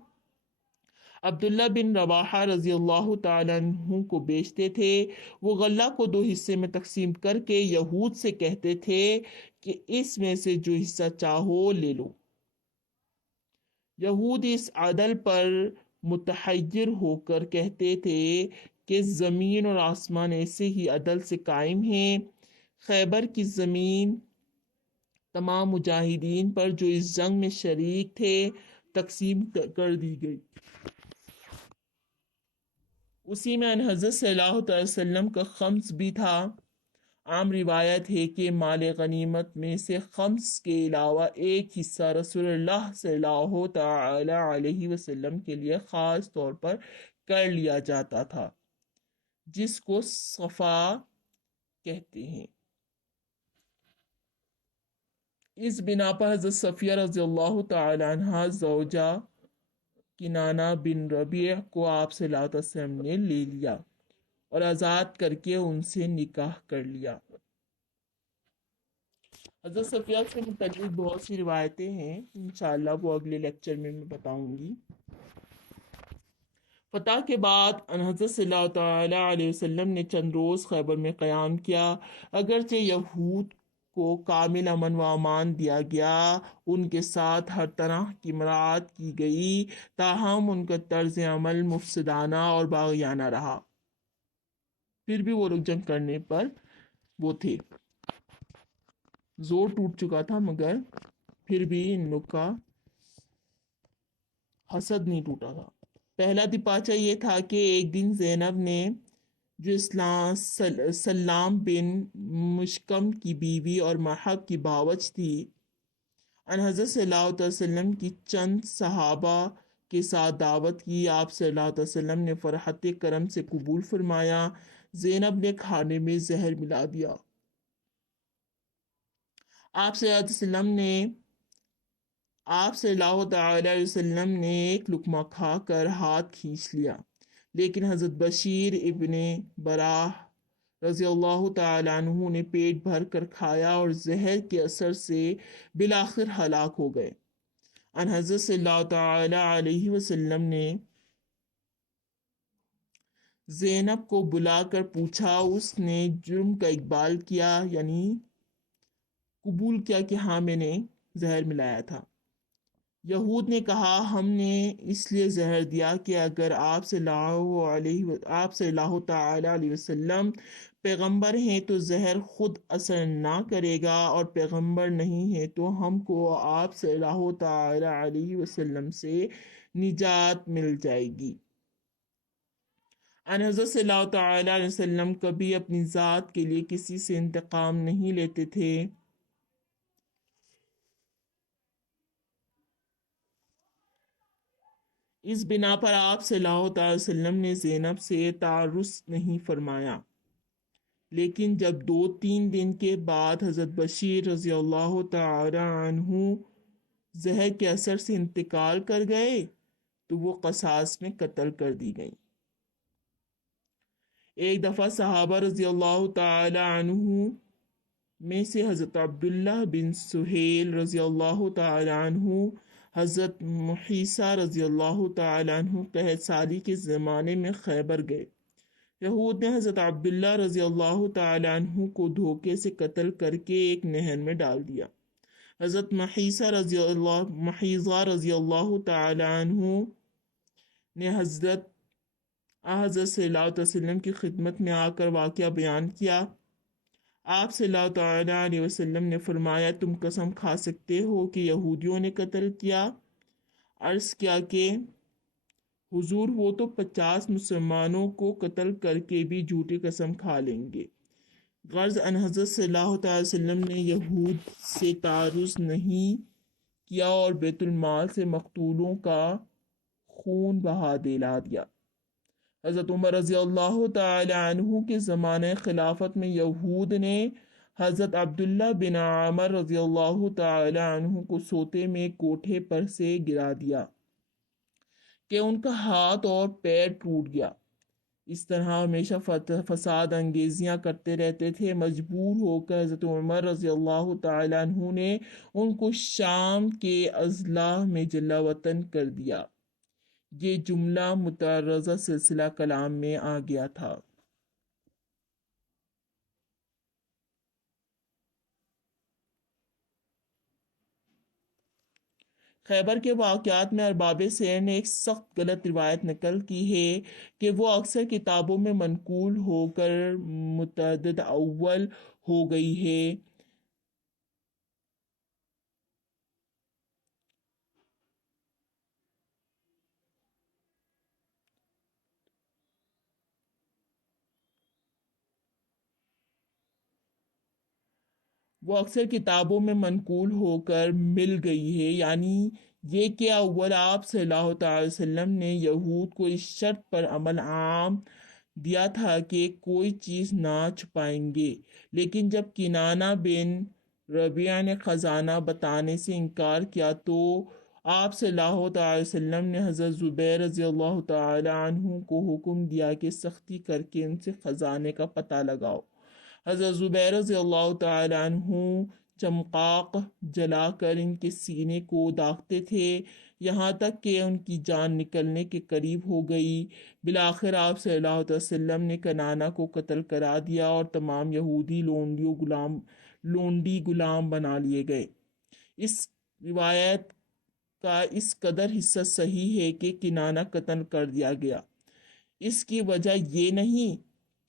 عبداللہ بن رواحہ رضی اللہ تعالیٰ عنہ کو بیچتے تھے۔ وہ غلہ کو 2 حصے میں تقسیم کر کے یہود سے کہتے تھے کہ اس میں سے جو حصہ چاہو لے لو۔ یہود اس عدل پر متحیر ہو کر کہتے تھے کہ زمین اور آسمان ایسے ہی عدل سے قائم ہیں۔ خیبر کی زمین تمام مجاہدین پر جو اس جنگ میں شریک تھے تقسیم کر دی گئی۔ اسی میں ان حضرت صلی اللہ علیہ وسلم کا خمس بھی تھا۔ عام روایت ہے کہ مال غنیمت میں سے خمس کے علاوہ ایک حصہ رسول اللہ صلی اللہ تعالی علیہ وسلم کے لیے خاص طور پر کر لیا جاتا تھا، جس کو صفا کہتے ہیں۔ اس بنا پر حضرت صفیہ رضی اللہ تعالی عنہا زوجہ کنانہ بن ربیع کو آپ صلی اللہ علیہ وسلم نے لے لیا اور آزاد کر کے ان سے نکاح کر لیا۔ حضرت صفیہ سے متعلق بہت سی روایتیں ہیں، انشاءاللہ وہ اگلے لیکچر میں بتاؤں گی۔ فتح کے بعد حضرت صلی اللہ تعالیٰ علیہ وسلم نے چند روز خیبر میں قیام کیا۔ اگرچہ یہود کو کامل امن و امان دیا گیا، ان کے ساتھ ہر طرح کی مراعات کی گئی، تاہم ان کا طرز عمل مفسدانہ اور باغیانہ رہا۔ پھر بھی وہ لوگ جنگ کرنے پر وہ تھے، زور ٹوٹ چکا تھا، مگر پھر بھی ان لوگ کا حسد نہیں ٹوٹا تھا۔ پہلا دپاچہ یہ تھا کہ ایک دن زینب نے، جو سلام بن مشکم کی بیوی اور مرحب کی باوچ تھی، ان حضرت صلی اللہ علیہ وسلم کی چند صحابہ کے ساتھ دعوت کی۔ آپ صلی اللہ علیہ وسلم نے فرحت کرم سے قبول فرمایا۔ زینب نے کھانے میں زہر ملا دیا۔ آپ صلی اللہ علیہ وسلم نے ایک لقمہ کھا کر ہاتھ کھینچ لیا، لیکن حضرت بشیر ابن براہ رضی اللہ تعالیٰ عنہ نے پیٹ بھر کر کھایا اور زہر کے اثر سے بالآخر ہلاک ہو گئے۔ ان حضرت صلی اللہ تعالیٰ علیہ وسلم نے زینب کو بلا کر پوچھا، اس نے جرم کا اقبال کیا، یعنی قبول کیا کہ ہاں میں نے زہر ملایا تھا۔ یہود نے کہا، ہم نے اس لیے زہر دیا کہ اگر آپ صلی اللہ تعالیٰ علیہ وسلم پیغمبر ہیں تو زہر خود اثر نہ کرے گا، اور پیغمبر نہیں ہے تو ہم کو آپ صلی اللہ تعالیٰ علیہ وسلم سے نجات مل جائے گی۔ ان حضرت صلی اللہ تعالیٰ علیہ وسلم کبھی اپنی ذات کے لیے کسی سے انتقام نہیں لیتے تھے۔ اس بنا پر آپ صلی اللہ علیہ وسلم نے زینب سے تعرض نہیں فرمایا، لیکن جب 2-3 دن کے بعد حضرت بشیر رضی اللہ تعالی عنہ زہر کے اثر سے انتقال کر گئے تو وہ قصاص میں قتل کر دی گئیں۔ ایک دفعہ صحابہ رضی اللہ تعالی عنہ میں سے حضرت عبداللہ بن سہیل رضی اللہ تعالی عنہ، حضرت محیصہ رضی اللہ تعالی عنہ قحط سالی کے زمانے میں خیبر گئے۔ یہود نے حضرت عبداللہ رضی اللہ تعالی عنہ کو دھوکے سے قتل کر کے ایک نہر میں ڈال دیا۔ حضرت محیضہ رضی اللہ تعالی عنہ نے حضرت صلی اللہ علیہ وسلم کی خدمت میں آ کر واقعہ بیان کیا۔ آپ صلی اللہ تعالی علیہ وسلم نے فرمایا، تم قسم کھا سکتے ہو کہ یہودیوں نے قتل کیا؟ عرض کیا کہ حضور وہ تو 50 مسلمانوں کو قتل کر کے بھی جھوٹی قسم کھا لیں گے۔ غرض ان حضرت صلی اللہ تعالی وسلم نے یہود سے تعرض نہیں کیا اور بیت المال سے مقتولوں کا خون بہا دلا دیا۔ حضرت عمر رضی اللہ تعالی عنہ کے زمانہ خلافت میں یہود نے حضرت عبداللہ بن عامر رضی اللہ تعالی عنہ کو سوتے میں کوٹھے پر سے گرا دیا کہ ان کا ہاتھ اور پیر ٹوٹ گیا۔ اس طرح ہمیشہ فساد انگیزیاں کرتے رہتے تھے۔ مجبور ہو کر حضرت عمر رضی اللہ تعالی عنہ نے ان کو شام کے اضلاع میں جلا وطن کر دیا۔ یہ جملہ متعرضہ سلسلہ کلام میں آ گیا تھا۔ خیبر کے واقعات میں ارباب سیر نے ایک سخت غلط روایت نقل کی ہے کہ وہ اکثر کتابوں میں منقول ہو کر متعدد اول ہو گئی ہے۔ وہ اکثر کتابوں میں منقول ہو کر مل گئی ہے، یعنی یہ کہ اول آپ صلی اللہ تعالی وسلم نے یہود کو اس شرط پر عمل عام دیا تھا کہ کوئی چیز نہ چھپائیں گے، لیکن جب کنانہ بن ربیعہ نے خزانہ بتانے سے انکار کیا تو آپ صلی اللہ تعالی وسلم نے حضرت زبیر رضی اللہ تعالی عنہ کو حکم دیا کہ سختی کر کے ان سے خزانے کا پتہ لگاؤ۔ حضرت زبیر رضی اللہ تعالی عنہ چمقاق جلا کر ان کے سینے کو داغتے تھے، یہاں تک کہ ان کی جان نکلنے کے قریب ہو گئی۔ بالآخر آپ صلی اللہ علیہ وسلم نے کنانہ کو قتل کرا دیا اور تمام یہودی لونڈی غلام بنا لیے گئے۔ اس روایت کا اس قدر حصہ صحیح ہے کہ کنانہ قتل کر دیا گیا۔ اس کی وجہ یہ نہیں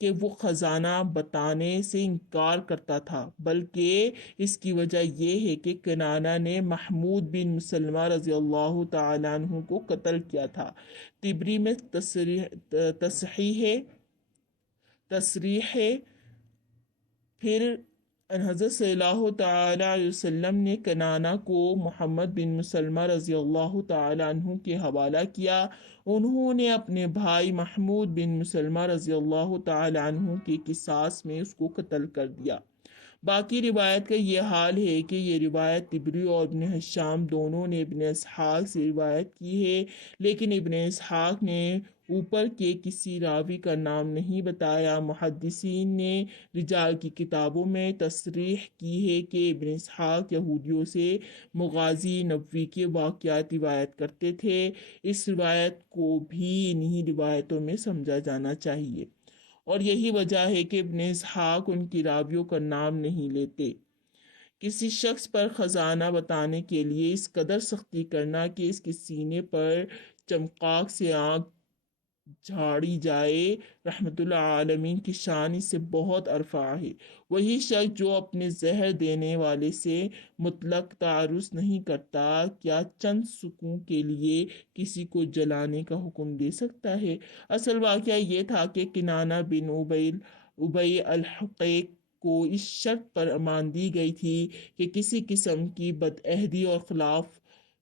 کہ وہ خزانہ بتانے سے انکار کرتا تھا، بلکہ اس کی وجہ یہ ہے کہ کنانہ نے محمود بن مسلمہ رضی اللہ تعالی عنہ کو قتل کیا تھا۔ طبری میں تصریح ہے۔ پھر حضرت صلی اللہ تعالی علیہ وسلم نے کنانہ کو محمد بن مسلمہ رضی اللہ تعالی عنہ کے حوالہ کیا۔ انہوں نے اپنے بھائی محمود بن مسلمہ رضی اللہ تعالی عنہ کے قصاص میں اس کو قتل کر دیا۔ باقی روایت کا یہ حال ہے کہ یہ روایت طبری اور ابن حشام دونوں نے ابن اسحاق سے روایت کی ہے، لیکن ابن اسحاق نے اوپر کے کسی راوی کا نام نہیں بتایا۔ محدثین نے رجال کی کتابوں میں تصریح کی ہے کہ ابن اسحاق یہودیوں سے مغازی نبوی کے واقعات روایت کرتے تھے۔ اس روایت کو بھی انہی روایتوں میں سمجھا جانا چاہیے، اور یہی وجہ ہے کہ ابن اسحاق ان کی راویوں کا نام نہیں لیتے۔ کسی شخص پر خزانہ بتانے کے لیے اس قدر سختی کرنا کہ اس کے سینے پر چمقاق سے آگ جھاڑی جائے، رحمت اللہ عالمین کی شان اس سے بہت ارفع ہے۔ وہی شخص جو اپنے زہر دینے والے سے مطلق تعرض نہیں کرتا، کیا چند سکوں کے لیے کسی کو جلانے کا حکم دے سکتا ہے؟ اصل واقعہ یہ تھا کہ کنانہ بن ابی الحقیق کو اس شرط پر امان دی گئی تھی کہ کسی قسم کی بدعہدی اور خلاف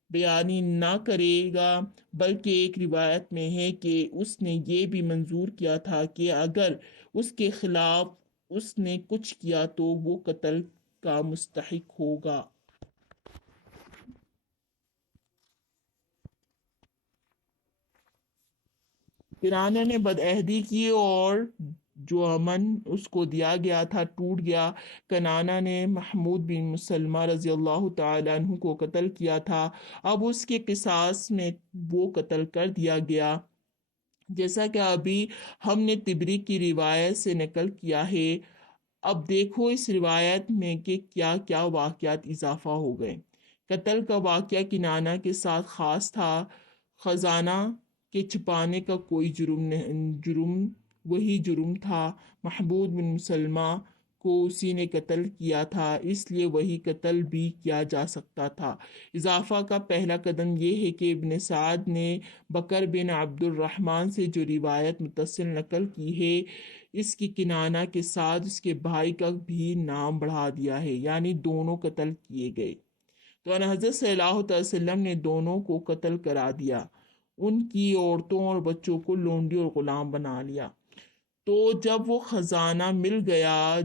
بیانی نہ کرے گا، بلکہ ایک روایت میں ہے کہ اس نے یہ بھی منظور کیا تھا کہ اگر اس کے خلاف اس نے کچھ کیا تو وہ قتل کا مستحق ہوگا۔ کنانہ نے بدعہدی کی اور جو امن اس کو دیا گیا تھا ٹوٹ گیا۔ کنانہ نے محمود بن مسلمہ رضی اللہ تعالیٰ عنہ کو قتل کیا تھا، اب اس کے قصاص میں وہ قتل کر دیا گیا، جیسا کہ ابھی ہم نے طبری کی روایت سے نقل کیا ہے۔ اب دیکھو اس روایت میں کہ کیا کیا واقعات اضافہ ہو گئے۔ قتل کا واقعہ کنانہ کے ساتھ خاص تھا، خزانہ کے چھپانے کا کوئی جرم وہی جرم تھا، محمود بن مسلمہ کو اسی نے قتل کیا تھا، اس لیے وہی قتل بھی کیا جا سکتا تھا۔ اضافہ کا پہلا قدم یہ ہے کہ ابن سعد نے بکر بن عبد الرحمن سے جو روایت متصل نقل کی ہے، اس کی کنانہ کے ساتھ اس کے بھائی کا بھی نام بڑھا دیا ہے، یعنی دونوں قتل کیے گئے۔ تو حضرت صلی اللہ علیہ وسلم نے دونوں کو قتل کرا دیا، ان کی عورتوں اور بچوں کو لونڈی اور غلام بنا لیا۔ تو جب وہ خزانہ مل گیا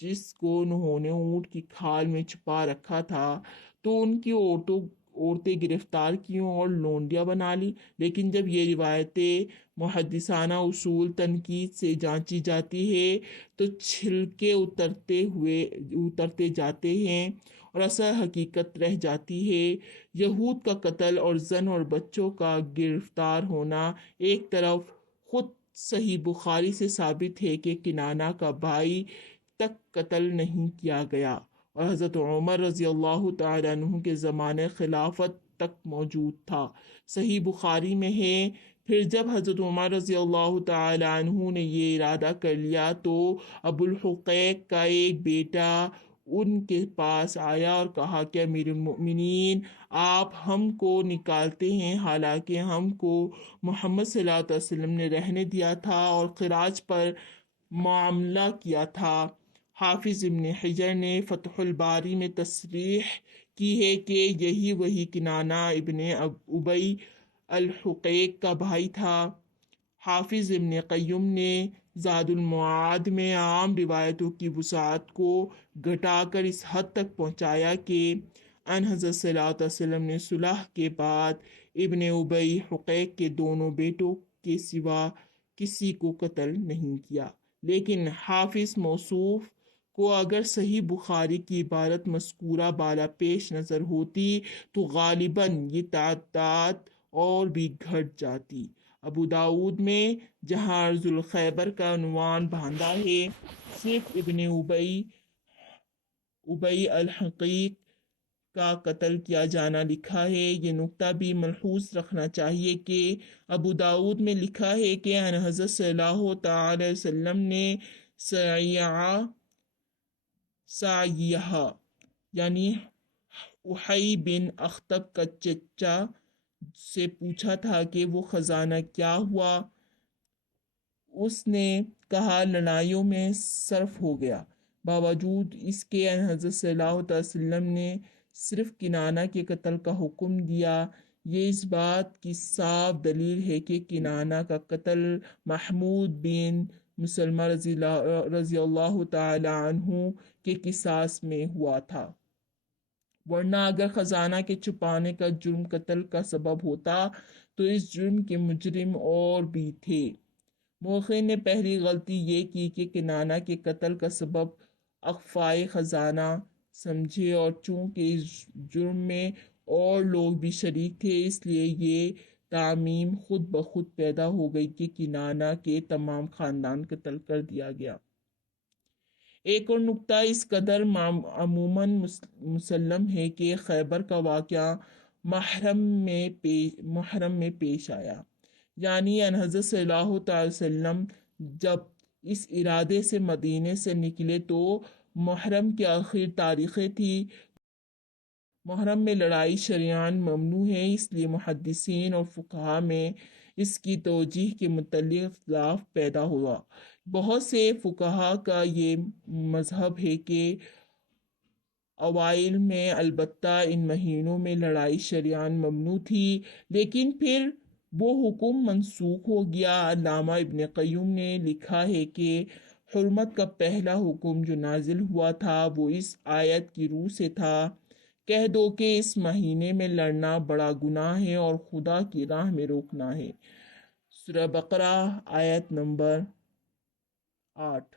جس کو انہوں نے اونٹ کی کھال میں چھپا رکھا تھا، تو ان کی عورتیں گرفتار کیوں اور لونڈیاں بنا لی۔ لیکن جب یہ روایتیں محدثانہ اصول تنقید سے جانچی جاتی ہے تو چھلکے اترتے جاتے ہیں اور اصل حقیقت رہ جاتی ہے۔ یہود کا قتل اور زن اور بچوں کا گرفتار ہونا ایک طرف، خود صحیح بخاری سے ثابت ہے کہ کنانہ کا بھائی تک قتل نہیں کیا گیا اور حضرت عمر رضی اللہ تعالیٰ عنہ کے زمانے خلافت تک موجود تھا۔ صحیح بخاری میں ہے، پھر جب حضرت عمر رضی اللہ تعالیٰ عنہ نے یہ ارادہ کر لیا تو ابو الحقیق کا ایک بیٹا ان کے پاس آیا اور کہا کہ امیر المؤمنین، آپ ہم کو نکالتے ہیں، حالانکہ ہم کو محمد صلی اللہ علیہ وسلم نے رہنے دیا تھا اور خراج پر معاملہ کیا تھا۔ حافظ ابن حجر نے فتح الباری میں تصریح کی ہے کہ یہی وہی کنانہ ابن ابی الحقیق کا بھائی تھا۔ حافظ ابن قیم نے زاد المعاد میں عام روایتوں کی وسعت کو گھٹا کر اس حد تک پہنچایا کہ ان حضرت صلی اللہ علیہ وسلم نے صلح کے بعد ابن ابی حقیق کے دونوں بیٹوں کے سوا کسی کو قتل نہیں کیا۔ لیکن حافظ موصوف کو اگر صحیح بخاری کی عبارت مذکورہ بالا پیش نظر ہوتی تو غالباً یہ تعداد اور بھی گھٹ جاتی۔ ابو داود میں جہاں ارض الخیبر کا عنوان باندھا ہے، صرف ابن ابی الحقیق کا قتل کیا جانا لکھا ہے۔ یہ نکتہ بھی ملحوظ رکھنا چاہیے کہ ابو داود میں لکھا ہے کہ ان حضرت صلی اللہ تعالی وسلم نے سعیہ یعنی احی بن اخطب کا چچا سے پوچھا تھا کہ وہ خزانہ کیا ہوا۔ اس نے کہا لڑائیوں میں صرف ہو گیا۔ باوجود اس کے ان حضرت صلی اللہ علیہ وسلم نے صرف کنانہ کے قتل کا حکم دیا۔ یہ اس بات کی صاف دلیل ہے کہ کنانہ کا قتل محمود بن مسلمہ رضی اللہ تعالی عنہ کے قصاص میں ہوا تھا، ورنہ اگر خزانہ کے چھپانے کا جرم قتل کا سبب ہوتا تو اس جرم کے مجرم اور بھی تھے۔ مورخین نے پہلی غلطی یہ کی کہ کنانہ کے قتل کا سبب اخفائے خزانہ سمجھے، اور چونکہ اس جرم میں اور لوگ بھی شریک تھے اس لیے یہ تعمیم خود بخود پیدا ہو گئی کہ کنانہ کے تمام خاندان قتل کر دیا گیا۔ ایک اور نکتہ اس قدر عموماً مسلم ہے کہ خیبر کا واقعہ محرم میں پیش آیا، یعنی ان حضرت صلی اللہ تعالی وسلم جب اس ارادے سے مدینے سے نکلے تو محرم کی آخر تاریخیں تھی۔ محرم میں لڑائی شریعاً ممنوع ہے، اس لیے محدثین اور فقہاء میں اس کی توجیہ کے متعلق اختلاف پیدا ہوا۔ بہت سے فقہاء کا یہ مذہب ہے کہ اوائل میں البتہ ان مہینوں میں لڑائی شریعاً ممنوع تھی، لیکن پھر وہ حکم منسوخ ہو گیا۔ علامہ ابن قیم نے لکھا ہے کہ حرمت کا پہلا حکم جو نازل ہوا تھا وہ اس آیت کی روح سے تھا، کہہ دو کہ اس مہینے میں لڑنا بڑا گناہ ہے اور خدا کی راہ میں روکنا ہے۔ سورہ بقرہ آیت نمبر 8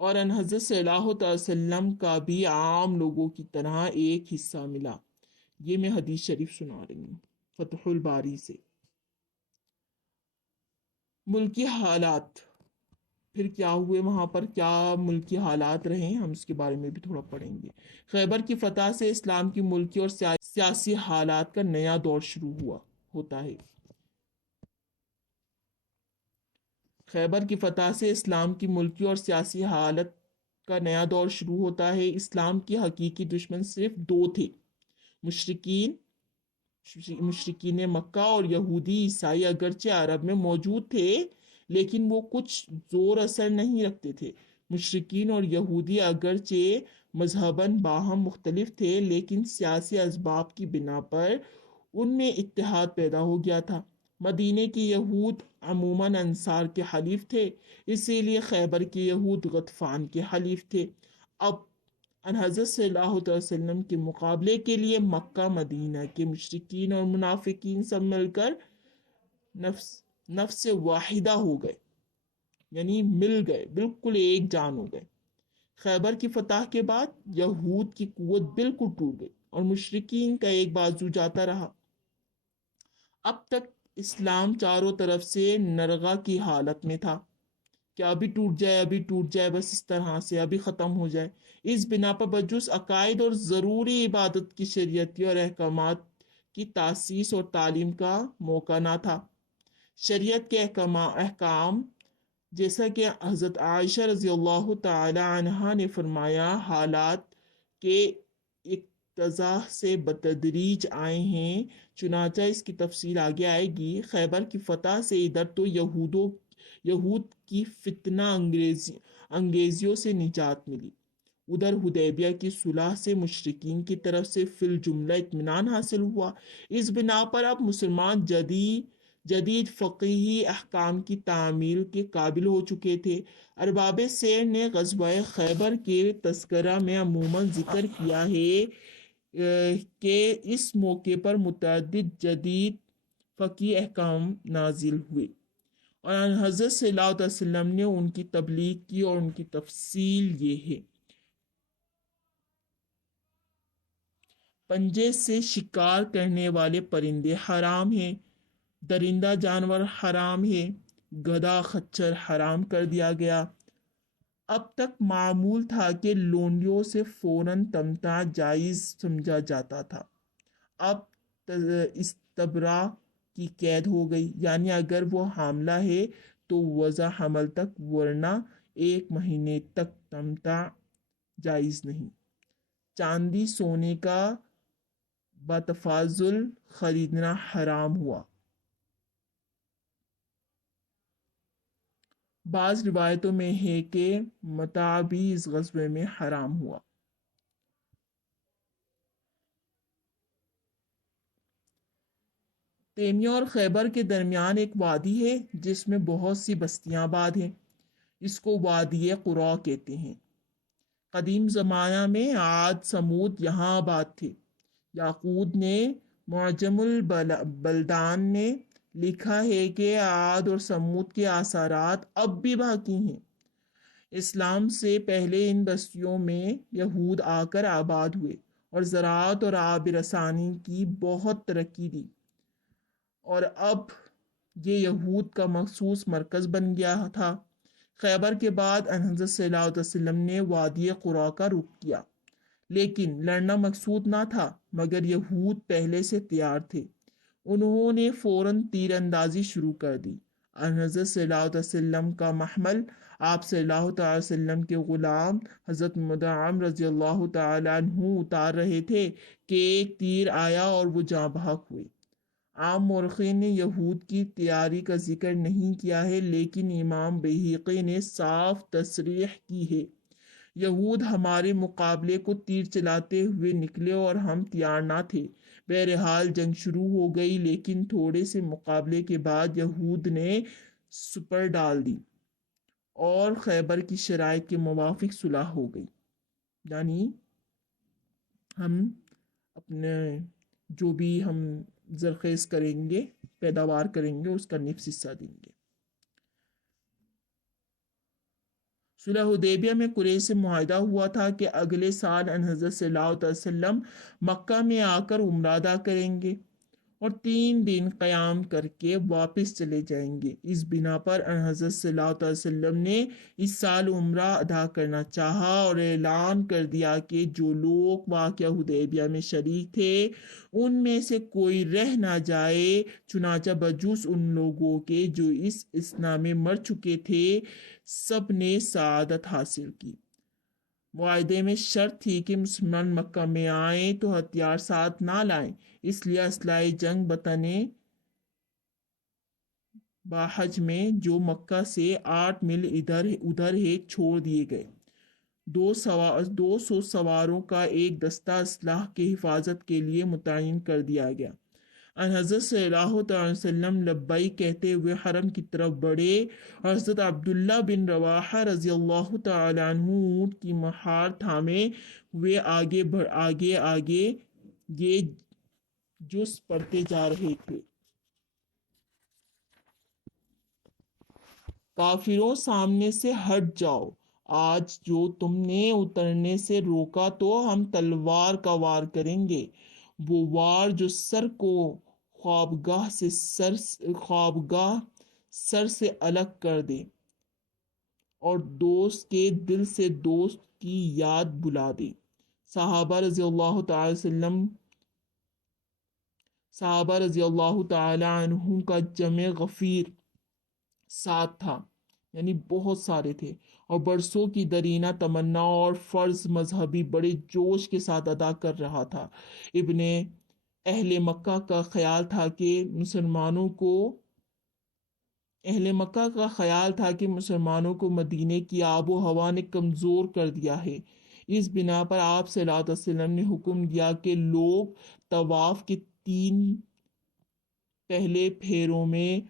اور ان حضرت صلی اللہ علیہ وسلم کا بھی عام لوگوں کی طرح ایک حصہ ملا۔ یہ میں حدیث شریف سنا رہی ہوں فتح الباری سے۔ ملکی حالات، پھر کیا ہوئے وہاں پر، کیا ملکی حالات رہے، ہم اس کے بارے میں بھی تھوڑا پڑھیں گے۔ خیبر کی فتح سے اسلام کی ملکی اور سیاسی حالات کا نیا دور شروع ہوتا ہے۔ خیبر کی فتح سے اسلام کی ملکی اور سیاسی حالت کا نیا دور شروع ہوتا ہے۔ اسلام کی حقیقی دشمن صرف دو تھے، مشرکین مکہ اور یہودی عیسائی اگرچہ عرب میں موجود تھے لیکن وہ کچھ زور اثر نہیں رکھتے تھے۔ مشرکین اور یہودی اگرچہ مذہباً باہم مختلف تھے لیکن سیاسی اسباب کی بنا پر ان میں اتحاد پیدا ہو گیا تھا۔ مدینے کے یہود عموماً انصار کے حلیف تھے، اسی لیے خیبر کے یہود غطفان کے حلیف تھے۔ اب ان حضرت صلی اللہ علیہ وسلم کے مقابلے کے لیے مکہ مدینہ کے مشرکین اور منافقین سب مل کر نفس واحدہ ہو گئے، یعنی مل گئے، بالکل ایک جان ہو گئے۔ خیبر کی فتح کے بعد یہود کی قوت بالکل ٹوٹ گئی اور مشرکین کا ایک بازو جاتا رہا۔ اب تک اسلام چاروں طرف سے نرغہ کی حالت میں تھا کہ ابھی ٹوٹ جائے، ابھی ٹوٹ جائے، بس اس طرح سے ابھی ختم ہو جائے۔ اس بنا پر بجز عقائد اور ضروری عبادت کی شریعتی اور احکامات کی تاسیس اور تعلیم کا موقع نہ تھا۔ شریعت کے احکام جیسا کہ حضرت عائشہ رضی اللہ تعالی عنہا نے فرمایا، حالات کے اقتضاء سے بتدریج آئے ہیں، چنانچہ اس کی تفصیل آگے آئے گی۔ خیبر کی فتح سے ادھر تو یہود کی فتنہ انگیزیوں سے نجات ملی، ادھر حدیبیہ کی صلح سے مشرکین کی طرف سے فی الجملہ اطمینان حاصل ہوا۔ اس بنا پر اب مسلمان جدید فقہی احکام کی تعمیل کے قابل ہو چکے تھے۔ ارباب سیر نے غزوہ خیبر کے تذکرہ میں عموماً ذکر کیا ہے کہ اس موقع پر متعدد جدید فقہی احکام نازل ہوئے اور حضرت صلی اللہ علیہ وسلم نے ان کی تبلیغ کی، اور ان کی تفصیل یہ ہے: پنجے سے شکار کرنے والے پرندے حرام ہیں، درندہ جانور حرام ہے، گدھا خچر حرام کر دیا گیا۔ اب تک معمول تھا کہ لونڈیوں سے فوراً تمتع جائز سمجھا جاتا تھا، اب استبراء کی قید ہو گئی، یعنی اگر وہ حاملہ ہے تو وضع حمل تک، ورنہ 1 مہینے تک تمتع جائز نہیں۔ چاندی سونے کا بتفاضل خریدنا حرام ہوا۔ بعض روایتوں میں ہے کہ متاع بھی اس غزوے میں حرام ہوا۔ تیمیہ اور خیبر کے درمیان ایک وادی ہے جس میں بہت سی بستیاں آباد ہیں، اس کو وادی قرا کہتے ہیں۔ قدیم زمانہ میں عاد سمود یہاں آباد تھے۔ یاقوت نے معجم البلدان میں لکھا ہے کہ عاد اور سمود کے آثارات اب بھی باقی ہیں۔ اسلام سے پہلے ان بستیوں میں یہود آ کر آباد ہوئے اور زراعت اور آب رسانی کی بہت ترقی دی، اور اب یہ یہود کا مخصوص مرکز بن گیا تھا۔ خیبر کے بعد حضرت صلی اللہ علیہ وسلم نے وادی قرا کا رخ کیا، لیکن لڑنا مقصود نہ تھا، مگر یہود پہلے سے تیار تھے۔ انہوں نے فوراً تیر اندازی شروع کر دی۔ حضرت صلی اللہ علیہ وسلم کا محمل، آپ صلی اللہ تعالی وسلم کے غلام حضرت مدعم رضی اللہ تعالی عنہ اتار رہے تھے کہ ایک تیر آیا اور وہ جاں بحق ہوئے۔ عام مورخین نے یہود کی تیاری کا ذکر نہیں کیا ہے، لیکن امام بہقی نے صاف تصریح کی ہے: یہود ہمارے مقابلے کو تیر چلاتے ہوئے نکلے اور ہم تیار نہ تھے۔ بہرحال جنگ شروع ہو گئی، لیکن تھوڑے سے مقابلے کے بعد یہود نے سپر ڈال دی اور خیبر کی شرائط کے موافق صلح ہو گئی، یعنی ہم اپنے جو بھی ہم زرخیز کریں گے، پیداوار کریں گے، اس کا نصف حصہ دیں گے۔ صلح حدیبیہ میں قریش سے معاہدہ ہوا تھا کہ اگلے سال ان حضرت صلی اللہ علیہ وسلم مکہ میں آ کر عمرہ ادا کریں گے اور 3 دن قیام کر کے واپس چلے جائیں گے۔ اس بنا پر ان حضرت صلی اللہ علیہ وسلم نے اس سال عمرہ ادا کرنا چاہا اور اعلان کر دیا کہ جو لوگ واقعہ حدیبیہ میں شریک تھے ان میں سے کوئی رہ نہ جائے، چنانچہ بجوز ان لوگوں کے جو اس اثنا میں مر چکے تھے سب نے سعادت حاصل کی۔ معاہدے میں شرط تھی کہ مسلمان مکہ میں آئیں تو ہتھیار ساتھ نہ لائیں، اس لیے اسلحہ جنگ بطنِ باحج میں جو مکہ سے 8 میل ادھر ہے چھوڑ دیے گئے۔ 200 سواروں کا ایک دستہ اسلحہ کی حفاظت کے لیے متعین کر دیا گیا۔ ان حضرت صلی اللہ علیہ وسلم لبیک کہتے ہوئے حرم کی طرف بڑھے اور حضرت عبداللہ بن رواحہ رضی اللہ تعالیٰ عنہ اونٹ کی مہار تھامے ہوئے آگے یہ جس پڑھتے جا رہے تھے: کافروں سامنے سے ہٹ جاؤ، آج جو تم نے اترنے سے روکا تو ہم تلوار کا وار کریں گے، وہ وار جو سر کو خوابگاہ سر سے الگ کر دے اور دوست کے دل سے دوست کی یاد بلا دے۔ صحابہ رضی اللہ تعالی عنہم کا جمع غفیر ساتھ تھا، یعنی بہت سارے تھے، اور برسوں کی درینہ تمنا اور فرض مذہبی بڑے جوش کے ساتھ ادا کر رہا تھا۔ اہل مکہ کا خیال تھا کہ مسلمانوں کو مدینے کی آب و ہوا نے کمزور کر دیا ہے۔ اس بنا پر آپ صلی اللہ علیہ وسلم نے حکم دیا کہ لوگ طواف کے 3 پہلے پھیروں میں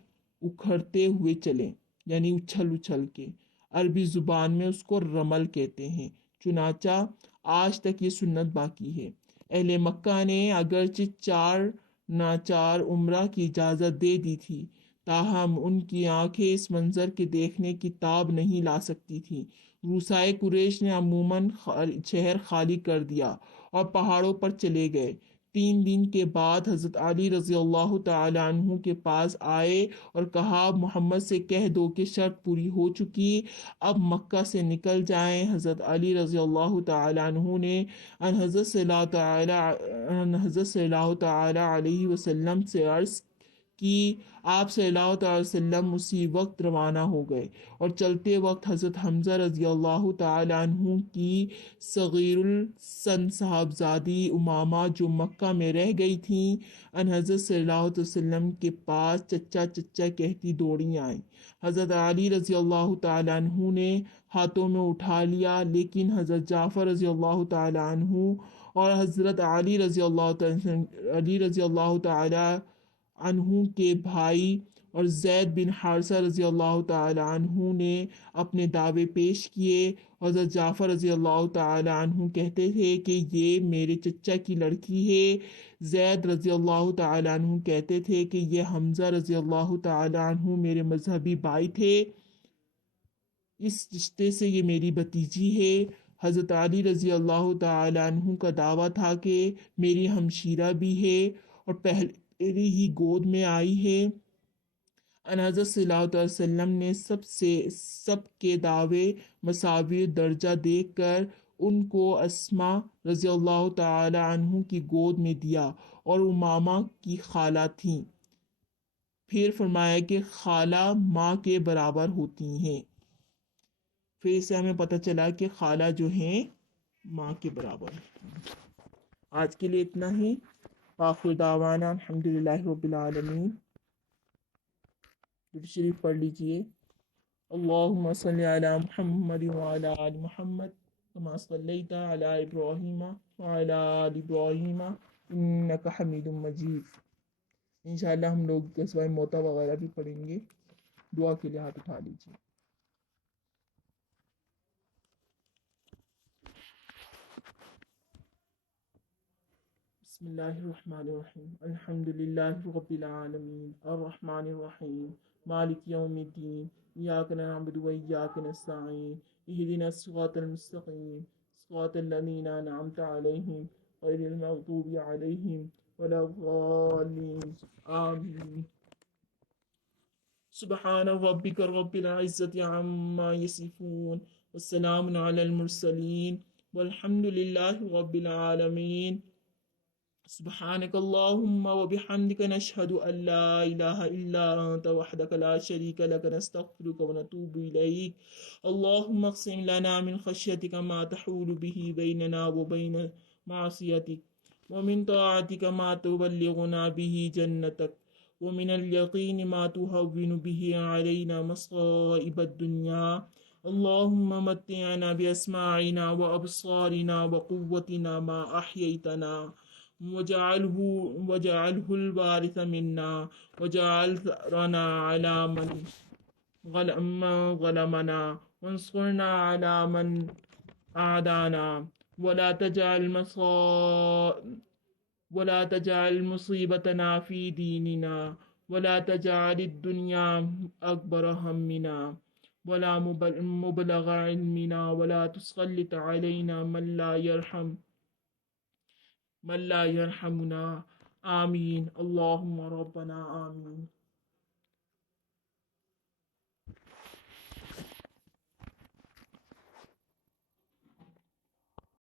اکھڑتے ہوئے چلیں، یعنی اچھل کے۔ عربی زبان میں اس کو رمل کہتے ہیں، چنانچہ آج تک یہ سنت باقی ہے۔ اہل مکہ نے اگرچہ 4 ناچار عمرہ کی اجازت دے دی تھی، تاہم ان کی آنکھیں اس منظر کے دیکھنے کی تاب نہیں لا سکتی تھیں۔ رؤسائے قریش نے عموماً شہر خالی کر دیا اور پہاڑوں پر چلے گئے۔ 3 دن کے بعد حضرت علی رضی اللہ تعالیٰ عنہ کے پاس آئے اور کہا: محمد سے کہہ دو کہ شرط پوری ہو چکی، اب مکہ سے نکل جائیں۔ حضرت علی رضی اللہ تعالیٰ عنہ نے ان حضرت صلی اللہ تعالیٰ علیہ وسلم سے عرض کی۔ آپ صلی اللہ تعالیٰ وسلم اسی وقت روانہ ہو گئے اور چلتے وقت حضرت حمزہ رضی اللہ تعالیٰ عنہ کی صغیر السن صاحبزادی امامہ جو مکہ میں رہ گئی تھیں، ان حضرت صلی اللہ علیہ وسلم کے پاس چچا چچا کہتی دوڑی آئیں۔ حضرت علی رضی اللہ تعالیٰ عنہ نے ہاتھوں میں اٹھا لیا، لیکن حضرت جعفر رضی اللہ تعالیٰ عنہ اور حضرت علی رضی اللہ تعالیٰ عنہ کے بھائی اور زید بن حارثہ رضی اللہ تعالیٰ عنہ نے اپنے دعوے پیش کیے۔ حضرت جعفر رضی اللہ تعالیٰ عنہ کہتے تھے کہ یہ میرے چچا کی لڑکی ہے۔ زید رضی اللہ تعالیٰ عنہ کہتے تھے کہ یہ حمزہ رضی اللہ تعالیٰ عنہ میرے مذہبی بھائی تھے، اس رشتے سے یہ میری بھتیجی ہے۔ حضرت علی رضی اللہ تعالیٰ عنہ کا دعویٰ تھا کہ میری ہمشیرہ بھی ہے اور پہلے ہی گود میں آئی ہے۔ ان حضرت صلی اللہ علیہ وسلم نے سب کے دعوے مساوی درجہ دیکھ کر ان کو اسماء رضی اللہ تعالی عنہ کی گود میں دیا اور امامہ کی خالہ تھیں۔ پھر فرمایا کہ خالہ ماں کے برابر ہوتی ہیں۔ پھر اسے ہمیں پتہ چلا کہ خالہ جو ہیں ماں کے برابر ہوتی ہیں۔ آج کے لیے اتنا ہی۔ آخر دعوانا الحمدللہ رب العالمین۔ درود شریف پڑھ لیجئے۔ اللہم صلی علی محمد وعلی آل محمد کما صلیت علی ابراہیم وعلی آل ابراہیم انک حمید مجید۔ انشاءاللہ ہم لوگ غزوہ موتا وغیرہ بھی پڑھیں گے۔ دعا کے لیے ہاتھ اٹھا لیجئے۔ بسم اللہ الرحمن الرحیم الحمدللہ رب العالمین الرحمن الرحیم مالک یوم الدین ایاک نعبد و ایاک نستعین اهدنا الصراط المستقيم صراط الذين أنعمت عليهم غير المغضوب عليهم ولا الضالين آمين. سبحان ربك رب العزة عما يصفون والسلام على المرسلين والحمد لله رب العالمين. سبحانك اللهم وبحمدك نشهد أن لا إله إلا أنت وحدك لا شريك لك نستغفرك ونتوب إليك. اللهم اقسم لنا من خشيتك ما تحول به بيننا وبين معصيتك ومن طاعتك ما تبلغنا به جنتك ومن اليقين ما تهون به علينا مصائب الدنيا. اللهم متعنا بأسماعنا وأبصارنا وقوتنا ما أحييتنا وجعله الوارث منا وجعل ثأرنا على من ظلمنا وانصرنا على من أعدانا ولا تجعل مصيبتنا في ديننا ولا تجعل الدنيا أكبر همنا ولا مبلغ علمنا ولا تسلط علينا من لا يرحمنا. آمين. اللهم ربنا آمين.